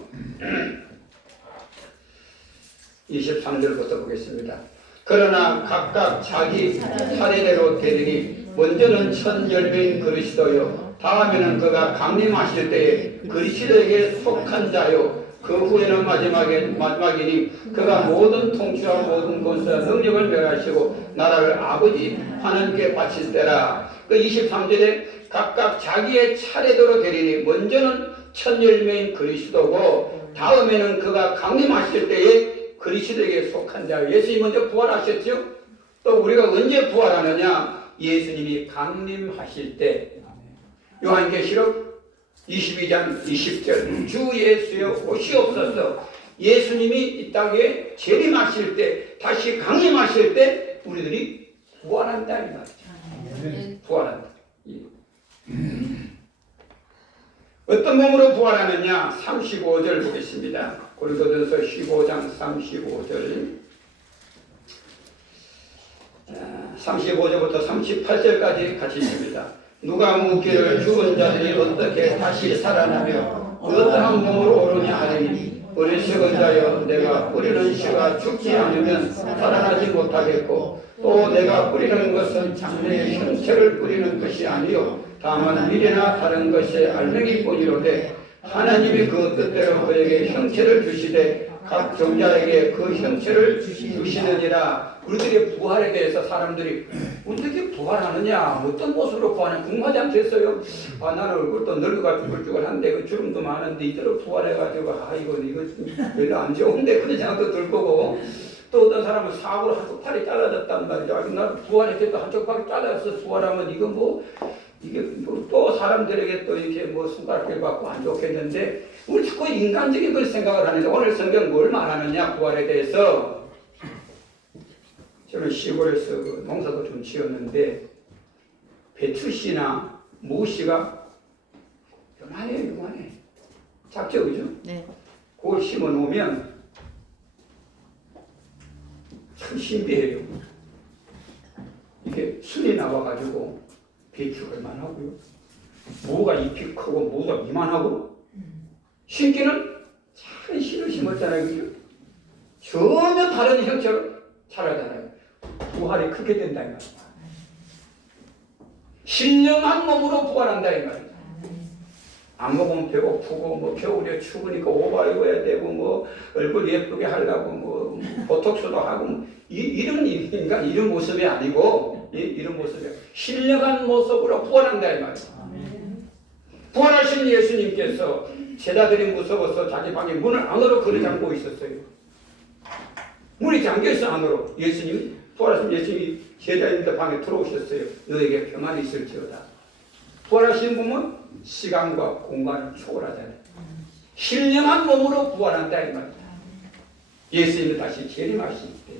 23절부터 보겠습니다. 그러나 각각 자기 차례대로 되리니 먼저는 첫 열매인 그리스도요 다음에는 그가 강림하실 때에 그리스도에게 속한 자요 그 후에는 마지막이니 그가 모든 통치와 모든 권세와 능력을 멸하시고 나라를 아버지 하나님께 바칠 때라. 그 23절에 각각 자기의 차례대로 되리니 먼저는 첫 열매인 그리스도고 다음에는 그가 강림하실 때에 그리스도에게 속한 자. 예수님이 먼저 부활하셨죠. 또 우리가 언제 부활하느냐? 예수님이 강림하실 때. 요한계시록 22장 20절 주 예수여 오시옵소서. 예수님이 이 땅에 재림하실 때 다시 강림하실 때 우리들이 부활한다 이 말이죠. 부활한다. 어떤 몸으로 부활하느냐? 35절 보겠습니다. 고린도전서 15장 35절 35절부터 38절까지 같이 있습니다. 누가 묻기를 죽은 자들이 어떻게 다시 살아나며 어떠한 몸으로 오르냐 하리니 어리석은 자여 내가 뿌리는 씨가 죽지 않으면 살아나지 못하겠고 또 내가 뿌리는 것은 장래의 형체를 뿌리는 것이 아니요 다만 미래나 다른 것의 알맹이뿐이로되 하나님이 그 뜻대로 그에게 형체를 주시되 각 종자에게 그 형체를 주시느니라. 우리들의 부활에 대해서 사람들이 어떻게 부활하느냐, 어떤 모습으로 부활하느냐 궁금하지 않겠어요? 나는 얼굴도 늙어가 쭈글쭈글한데 그 주름도 많은데 이대로 부활해가지고 이거 별로 안 좋은데 그런 생각도 들 거고 또 어떤 사람은 사고로 한쪽 팔이 잘라졌단 말이죠. 나 부활했을 때 한쪽 팔이 잘라서 부활하면 이게 또 사람들에게 또 이렇게 손가락질 받고 안 좋겠는데 우리 자꾸 인간적인 걸 생각을 하는데 오늘 성경 뭘 말하느냐 부활에 대해서. 저는 시골에서 농사도 좀 지었는데 배추씨나 무씨가 요만해 작죠 그죠? 네. 그걸 심어 놓으면 참 신비해요. 이게 순이 나와가지고 배추가 이만하고요 무가 잎이 크고 무가 이만하고 신기는 작은 씨를 심었잖아요 그죠? 전혀 다른 형체로 자라잖아요. 부활이 크게 된다 이 말이야. 신령한 몸으로 부활한다 이 말이야. 안 먹으면 배고프고 겨울에 추우니까 오바 입어야 되고 얼굴 예쁘게 하려고 보톡스도 하고 이런 인간 이런 모습이 아니고 이런 모습이야. 신령한 모습으로 부활한다 이 말이야. 부활하신 예수님께서 제자들이 무서워서 자기 방에 문을 안으로 걸어 잠고 있었어요. 문이 잠겨있어 안으로. 예수님이 부활하신 예수님이 제자님들 방에 들어오셨어요. 너에게 평안이 있을지어다. 부활하신 분은 시간과 공간을 초월하잖아요. 신령한 몸으로 부활한다 이 말이다. 예수님이 다시 재림하실 때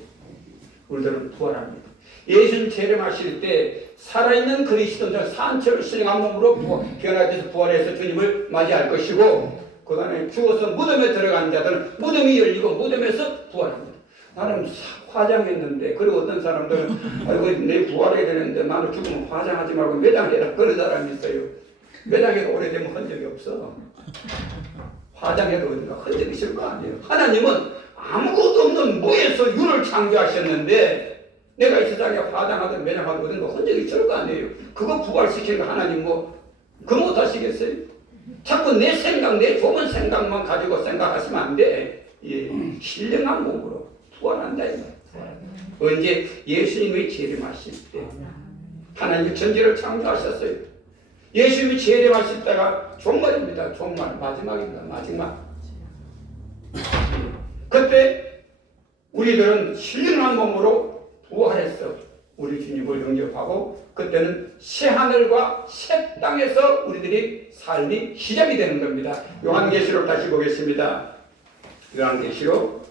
우리들은 부활합니다. 예수님 재림하실 때 살아있는 그리스도인들 산처럼 신령한 몸으로 변화돼서 부활해서 주님을 맞이할 것이고, 그다음에 죽어서 무덤에 들어간 자들은 무덤이 열리고 무덤에서 부활합니다. 나는 화장했는데, 그리고 어떤 사람들은 아이고 내 부활해야 되는데 나는 죽으면 화장하지 말고 매장해라 그런 사람이 있어요. 매장해도 오래되면 흔적이 없어. 화장해도 어딘가 흔적이 있을 거 아니에요. 하나님은 아무것도 없는 무에서 유를 창조하셨는데 내가 이 세상에 화장하든 매장하든 어딘가 흔적이 있을 거 아니에요. 그거 부활시키는 거 하나님 그거 못하시겠어요? 자꾸 내 생각, 내 좋은 생각만 가지고 생각하시면 안 돼. 예, 신령한 몸으로 부활한다 이 말이에요. 언제? 예수님이 재림하실 때. 하나님이 천지를 창조하셨어요. 예수님이 재림하실 때가 종말입니다. 종말, 마지막입니다. 마지막. 그때 우리들은 신령한 몸으로 부활했어. 우리 주님을 영접하고 그때는 새 하늘과 새 땅에서 우리들이 삶이 시작이 되는 겁니다. 요한계시록 다시 보겠습니다. 요한계시록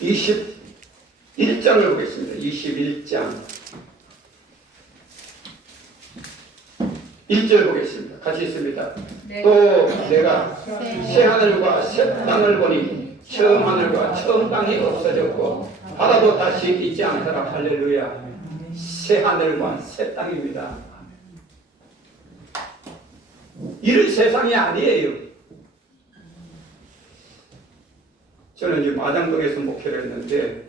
21장을 보겠습니다. 21장 1절 보겠습니다. 같이 있습니다. 또 내가 새 하늘과 새 땅을 보니 처음 하늘과 처음 땅이 없어졌고 바다도 다시 있지 않더라. 할렐루야. 새 하늘과 새 땅입니다. 이런 세상이 아니에요. 저는 이제 마장동에서 목회를 했는데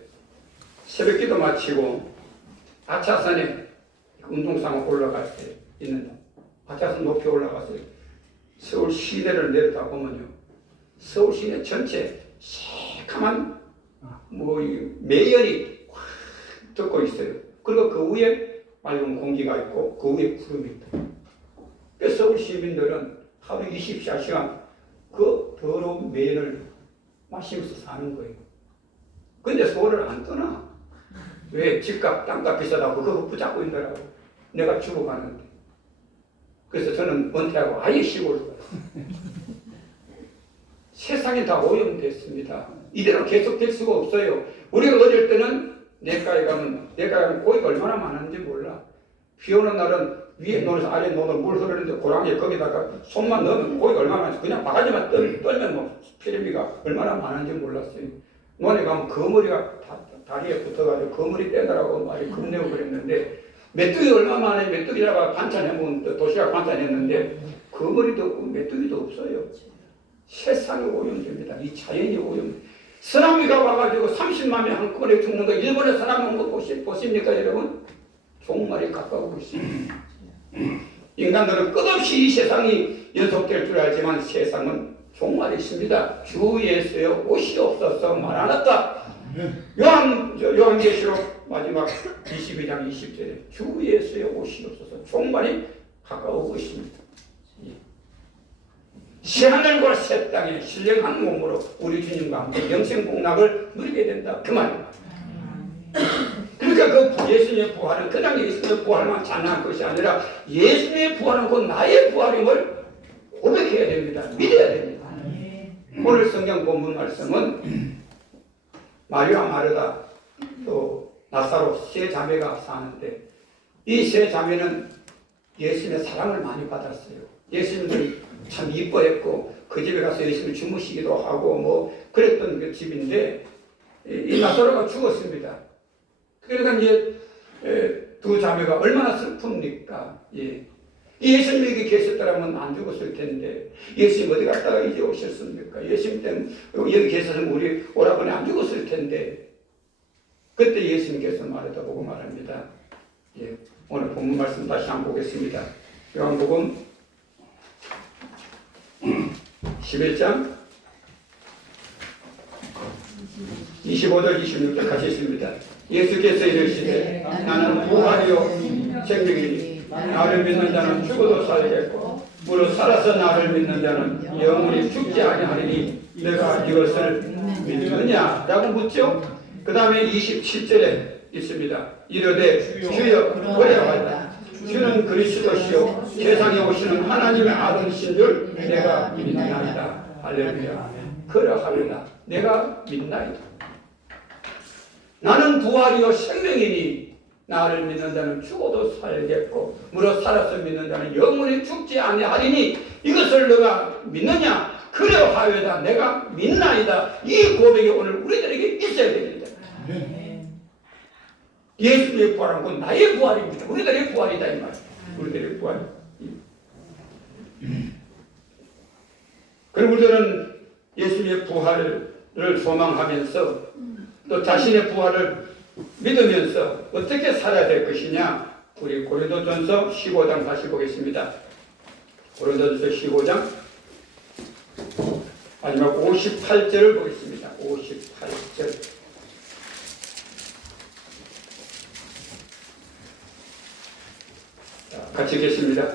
새벽기도 마치고 아차산에 운동삼아 올라갈 때 있는다. 아차산 높이 올라가서 서울 시내를 내려다 보면요, 서울 시내 전체 새카만 매연이 확 덮고 있어요. 그리고 그 위에 맑은 공기가 있고 그 위에 구름이 있다. 그래서 서울 시민들은 하루 24시간 그 더러운 매연을 마시면서 사는 거예요. 근데 서울을 안 떠나. 왜? 집값, 땅값 비싸다고 그거 붙잡고 있더라고. 내가 죽어가는데. 그래서 저는 은퇴하고 아예 시골로 가요. 세상이 다 오염됐습니다. 이대로 계속될 수가 없어요. 우리가 어릴 때는 내과에 가면 고기가 얼마나 많은지 몰라. 비 오는 날은 위에 노는 아래 노는 물 흐르는데 고랑에 거기다가 손만 넣으면 고기가 얼마나 많은지, 그냥 바가지만 떨면 피레미가 얼마나 많은지 몰랐어요. 논에 가면 거머리가 다리에 붙어가지고 거머리 떼더라고 말이 겁내고 그랬는데, 메뚜기 얼마나 많아요. 메뚜기다가 반찬해먹은 도시락 반찬했는데 거머리도 없고 메뚜기도 없어요. 세상이 오염됩니다. 이 자연이 오염. 쓰나미가 와가지고 30만 명 한꺼번에 죽는 거, 일본에 쓰나미 온 거 보십니까 여러분? 종말이 가까우고 있습니다. 인간들은 끝없이 이 세상이 연속될 줄 알지만 세상은 종말이 있습니다. 주 예수여 오시옵소서 말하놨다. 요한계시록 마지막 22장 20절에 주 예수여 오시옵소서. 종말이 가까우고 있습니다. 새하늘과 새 땅에 신령한 몸으로 우리 주님과 함께 영생복락을 누리게 된다. 그 말입니다. 그러니까 그 예수님의 부활은 그냥 예수님의 부활만 찬양할 것이 아니라 예수님의 부활은 곧 나의 부활임을 고백해야 됩니다. 믿어야 됩니다. 오늘 성경 본문 말씀은 마리아 마르다 또 나사로 세 자매가 사는데, 이 세 자매는 예수님의 사랑을 많이 받았어요. 예수님들이 참 이뻐했고 그 집에 가서 예수님이 주무시기도 하고 그랬던 그 집인데, 이 나사로가 죽었습니다. 그러니까 이제 두 자매가 얼마나 슬픕니까? 예. 예수님이 여기 계셨더라면 안 죽었을 텐데, 예수님 어디 갔다가 이제 오셨습니까? 예수님 때문에 여기 계셨으면 우리 오라버니 안 죽었을 텐데. 그때 예수님께서 말하다 보고 말합니다. 예. 오늘 본문 말씀 다시 한번 보겠습니다. 요한복음 11장 25절 26절 같이 있습니다. 예수께서 이르시되 나는 부활이요 생명이니 나를 믿는 자는 죽어도 살겠고 무릇 살아서 나를 믿는 자는 영원히 죽지 아니하리니 내가 이것을 믿느냐? 라고 묻죠. 그 다음에 27절에 있습니다. 이르되 주여 그래하였다. 주는 그리스도시요 세상에 오시는 하나님의 아들이신 줄 내가 믿나이다. 할렐루야. 그러하리라. 내가 믿나이다. 나는 부활이요 생명이니 나를 믿는 자는 죽어도 살겠고 무릇 살아서 믿는 자는 영원히 죽지 아니하리니 이것을 너가 믿느냐? 그러하여다. 내가 믿나이다. 이 고백이 오늘 우리들에게 있어야 됩니다. 예수의 부활은 곧 나의 부활입니다. 우리들의 부활이다 이 말. 우리들의 부활. 그리고 우리들은 예수의 부활을 소망하면서 또 자신의 부활을 믿으면서 어떻게 살아야 될 것이냐? 우리 고린도전서 15장 다시 보겠습니다. 고린도전서 15장 마지막 58절을 보겠습니다. 58절. 같이 읽겠습니다.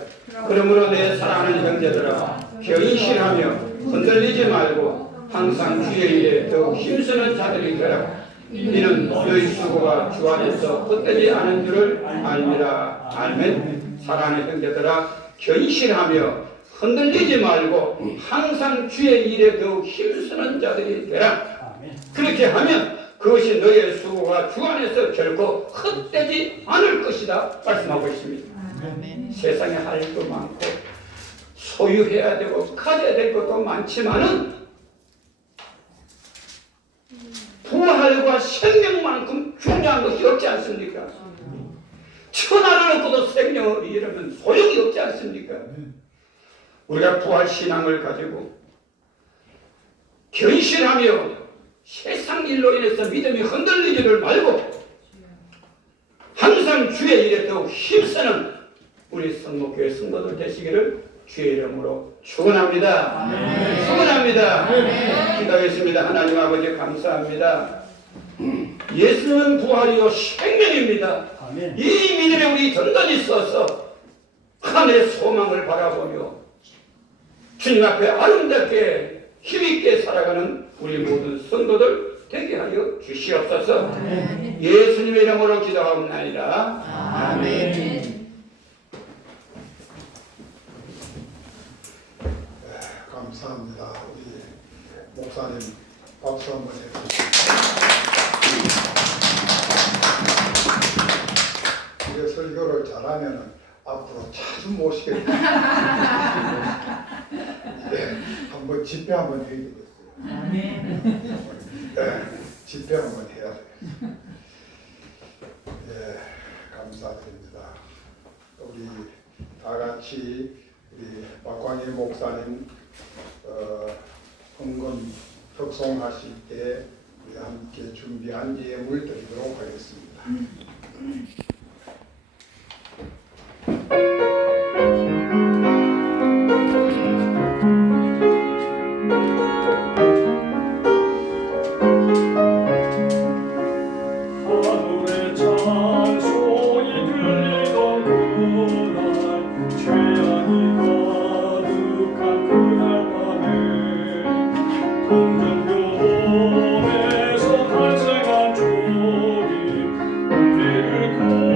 그러므로 내 사랑하는 형제들아 견실하며 흔들리지 말고 항상 주의 일에 더욱 힘쓰는 자들이 되라. 이는 너희 수고가 주 안에서 헛되지 않은 줄을 알미라. 아멘. 사랑하는 형제들아 견실하며 흔들리지 말고 항상 주의 일에 더욱 힘쓰는 자들이 되라. 그렇게 하면 그것이 너의 수고가 주 안에서 결코 헛되지 않을 것이다 말씀하고 있습니다. 세상에 할 일도 많고 소유해야 되고 가져야 될 것도 많지만은 부활과 생명만큼 중요한 것이 없지 않습니까? 천하를 얻고도 생명을 잃으면 소용이 없지 않습니까? 우리가 부활 신앙을 가지고 견실하며 세상 일로 인해서 믿음이 흔들리지를 말고 항상 주의 일에 더욱 힘쓰는 우리 성목교회 성도들 되시기를 주의 이름으로 축원합니다. 축원합니다. 기도하겠습니다. 하나님 아버지 감사합니다. 예수는 부활이요 생명입니다. 이 믿음에 우리 든든히 서서 하늘의 소망을 바라보며 주님 앞에 아름답게 힘있게 살아가는 우리 모든 성도들 되게 하여 주시옵소서. 예수님의 이름으로 기도하옵나이다. 아멘. 감사합니다. 우리 목사님 박수 한번 해주시죠. 이게 설교를 잘하면 앞으로 자주 모시겠다. 한번 집회 한번 해야 되겠어요. 네, 집회 한번 해야 돼요. 네, 감사드립니다. 우리 다 같이 우리 박광희 목사님 헌금 격송하실 때 우리 함께 준비한 예물 드리도록 하겠습니다. 하늘의 찬송이 들리던 그날 최양이 가득한 그날 밤에 동정병원에서 탄생한 주님 우리를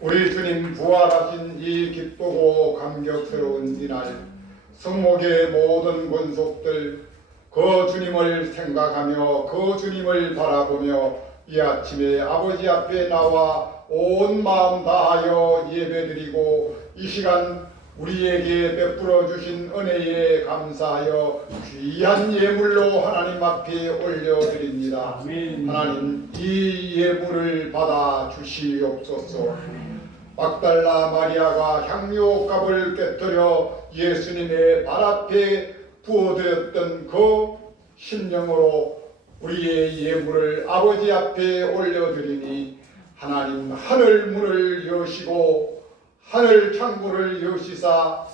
우리 주님 부활하신 이 기쁘고 감격스러운 이날 성목의 모든 권속들 그 주님을 생각하며 그 주님을 바라보며 이 아침에 아버지 앞에 나와 온 마음 다하여 예배드리고 이 시간 우리에게 베풀어 주신 은혜에 감사하여 귀한 예물로 하나님 앞에 올려드립니다. 하나님 이 예물을 받아 주시옵소서. 막달라 마리아가 향료값을 깨뜨려 예수님의 발 앞에 부어드렸던 그 심령으로 우리의 예물을 아버지 앞에 올려드리니 하나님 하늘 문을 여시고 하늘 창고를 여시사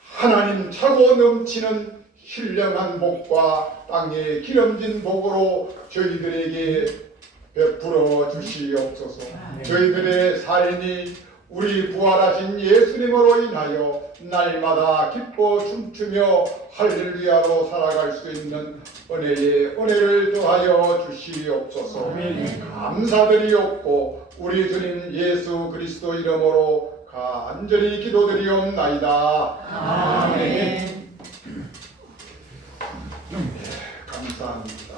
하나님 차고 넘치는 신령한 복과 땅에 기름진 복으로 저희들에게 베풀어 주시옵소서. 저희들의 삶이 우리 부활하신 예수님으로 인하여 날마다 기뻐 춤추며 할렐루야로 살아갈 수 있는 은혜를 더하여 주시옵소서. 감사드리옵고 우리 주님 예수 그리스도 이름으로 간절히 기도드리옵나이다. 아멘. 감사합니다.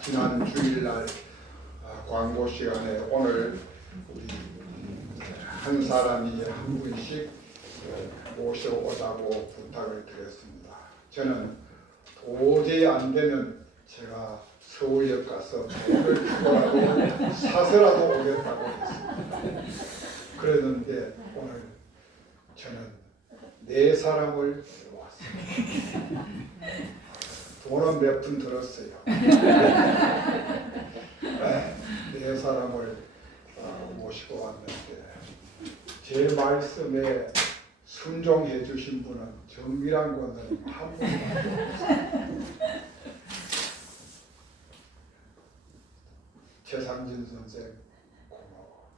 지난 주일날 광고 시간에 오늘 우리 한 사람이 한 분씩 모셔오자고 부탁을 드렸습니다. 저는 도저히 안 되면 제가 서울역 가서 돈을 주고라도 사서라도 오겠다고 했습니다. 그랬는데 오늘 저는 4사람을 데려왔습니다. 돈은 몇 푼 들었어요. 4사람을 모시고 왔는데 제 말씀에 순종해 주신 분은 정밀한 권사님 한 분밖에 없어요. 최상진 선생 고마워.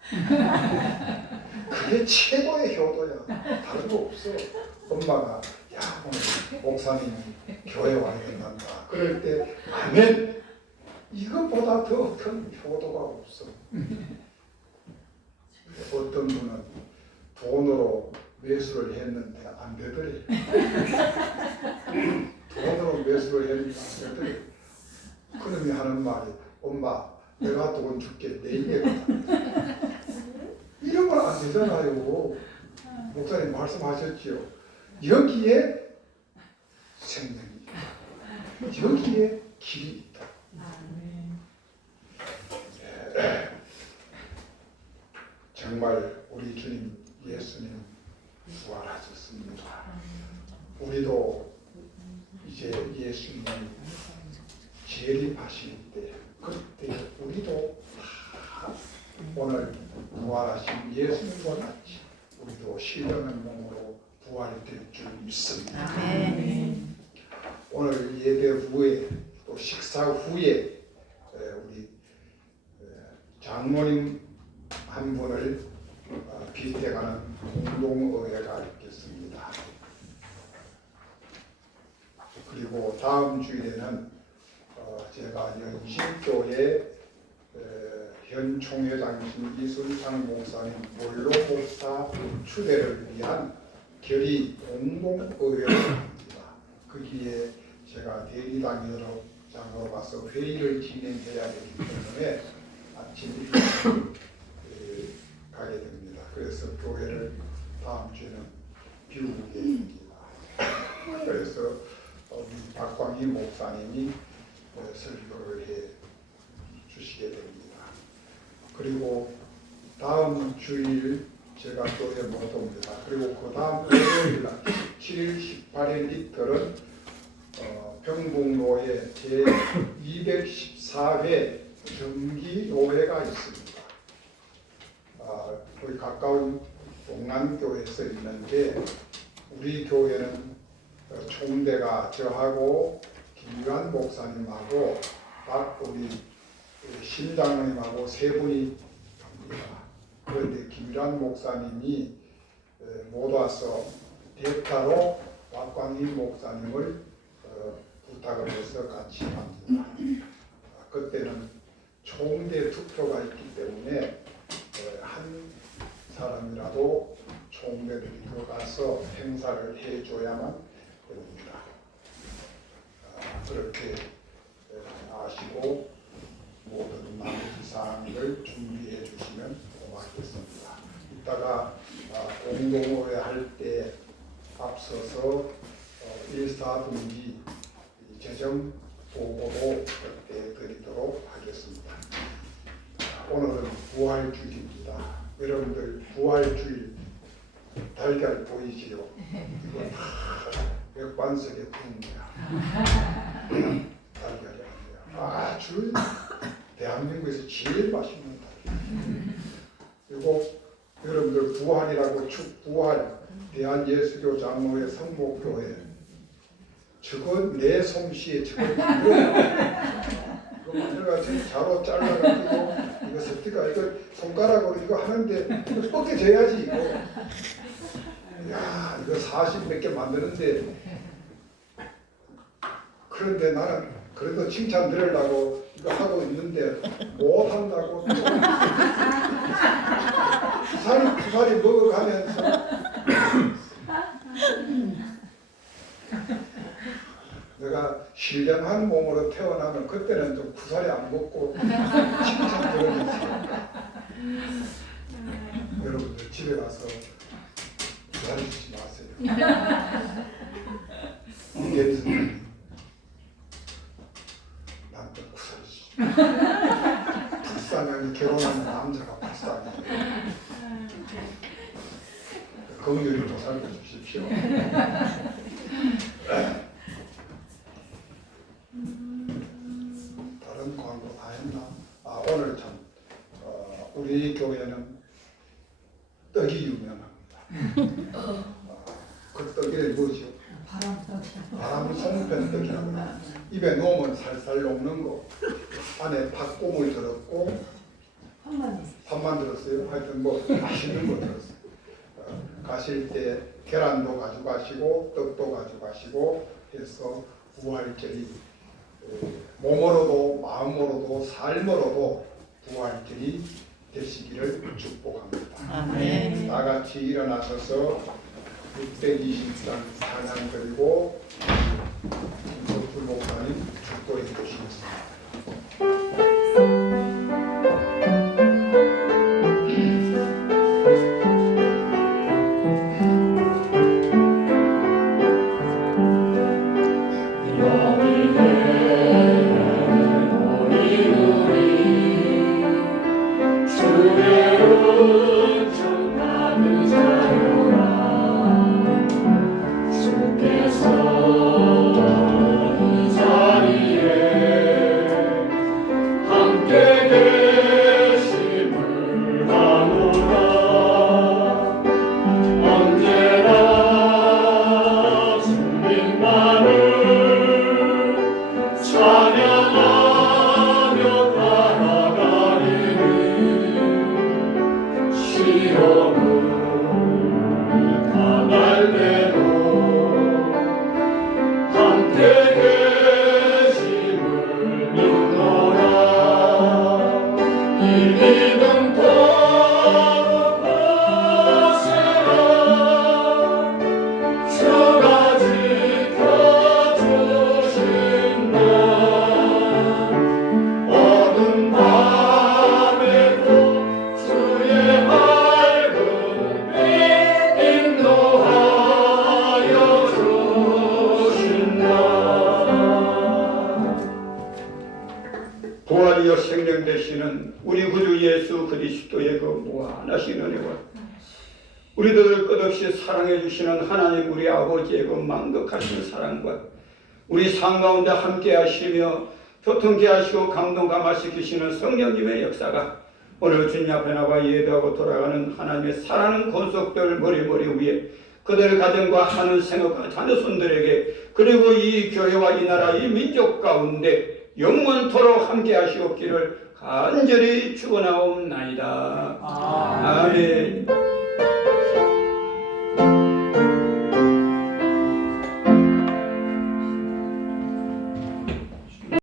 그게 최고의 효도야. 다른 거 없어. 엄마가 야 오늘 목사님이 교회 와야 된단다. 그럴 때 아멘. 이것보다 더 큰 효도가 없어. 어떤 분은 돈으로 매수를 했는데 안 되더래. 돈으로 매수를 했는데 안 되더래. 그놈이 하는 말이 엄마 내가 돈 줄게 내일에 이런 건 안 되잖아요. 목사님 말씀하셨지요. 여기에 생명이 여기에 길이 있다. 정말 우리 주님 예수님 부활하셨습니다. 우리도 이제 예수님이 재림하실 때 그때 우리도 다 오늘 부활하신 예수님과 같이 우리도 신령한 몸으로 부활될 줄 믿습니다. 아멘. 오늘 예배 후에 또 식사 후에 우리 장로님 한 분을 비대가는 공동의회가 있겠습니다. 그리고 다음 주일에는 제가 연신교회 현 총회장이신 이순상 목사님 원로 목사 추대를 위한 결의 공동의회를 합니다. 거기에 제가 대리당회장으로 가서 회의를 진행해야 되기 때문에 아침 일찍 가게 됩니다. 그래서 교회를 다음 주에는 비우게 됩니다. 그래서 우리 박광희 목사님이 설교를 해 주시게 됩니다. 그리고 다음 주일 제가 교회 못 옵니다. 그리고 그 다음 월요일 17일, 18일 이틀은 병북로에 제214회 정기노회가 있습니다. 거기 가까운 동남교에서 있는데 우리 교회는 총대가 저하고 김유한 목사님하고 각 우리 신장로님하고 3분이 갑니다. 그런데 김유한 목사님이 못 와서 대타로 박광희 목사님을 부탁을 해서 같이 갑니다. 그때는 총대 투표가 있기 때문에 한 사람이라도 총대들이 가서 행사를 해줘야만 됩니다. 그렇게 아시고 모든 나머지 사항을 준비해 주시면 고맙겠습니다. 이따가 공동의회 할 때 앞서서 일사분기 재정 보고도 그때 드리도록 하겠습니다. 오늘은 부활주일입니다. 여러분들 부활주일 달걀 보이시죠? 이거 다 맥반석에 구운 거야. 달걀이 아니에요. 아주 대한민국에서 제일 맛있는 달걀. 그리고 여러분들 부활이라고 축부활 대한예수교 장로회 성목교회 저건 내 솜씨에 저걸 만들어가지고 자로 잘라가지고 이거 섭티가 이거 손가락으로 이거 하는데 이거 뻗겨져야지 이거. 야 이거 40몇 개 만드는데 그런데 나는 그래도 칭찬 들으려고 이거 하고 있는데 못 한다고 구사리 먹어가면서 내가 신령한 몸으로 태어나면 그때는 좀 구사리 안 먹고 칭찬 들으면서 여러분들 집에 가서 구사리 주지 마세요. 이게 난또 구사리 주지. 불쌍하게 결혼하는 남자가 불쌍해. 긍휼히 좀 살펴주십시오. 다른 광고 다 했나? 오늘 참 우리 교회는 떡이 유명합니다. 그 떡이 뭐죠? 바람 송편 떡이라고. 입에 넣으면 살살 녹는 거. 안에 팥고물 들었고 밥만 들었어요. 하여튼 뭐 맛있는 거 들었어요. 가실 때 계란도 가져가시고 떡도 가져가시고 해서 부활절이 몸으로도 마음으로도 삶으로도 부활절이 되시기를 축복합니다. 아멘. 다 같이 일어나셔서 620장 찬양 드리고 김석주 목사님 축도해 주시겠습니다. 부활이여 생명 되시는 우리 구주 예수 그리스도의 그 무한하신 은혜와 우리들을 끝없이 사랑해 주시는 하나님 우리 아버지의 그 만극하신 사랑과 우리 삶 가운데 함께 하시며 교통케 하시고 감동 감화시키시는 성령님의 역사가 오늘 주님 앞에 나와 예배하고 돌아가는 하나님의 사랑하는 권속들 머리 위에 그들의 가정과 하는 생업과 자녀손들에게 그리고 이 교회와 이 나라 이 민족 가운데 영원토록 함께 하시옵기를 간절히 축원하옵나이다. 아멘.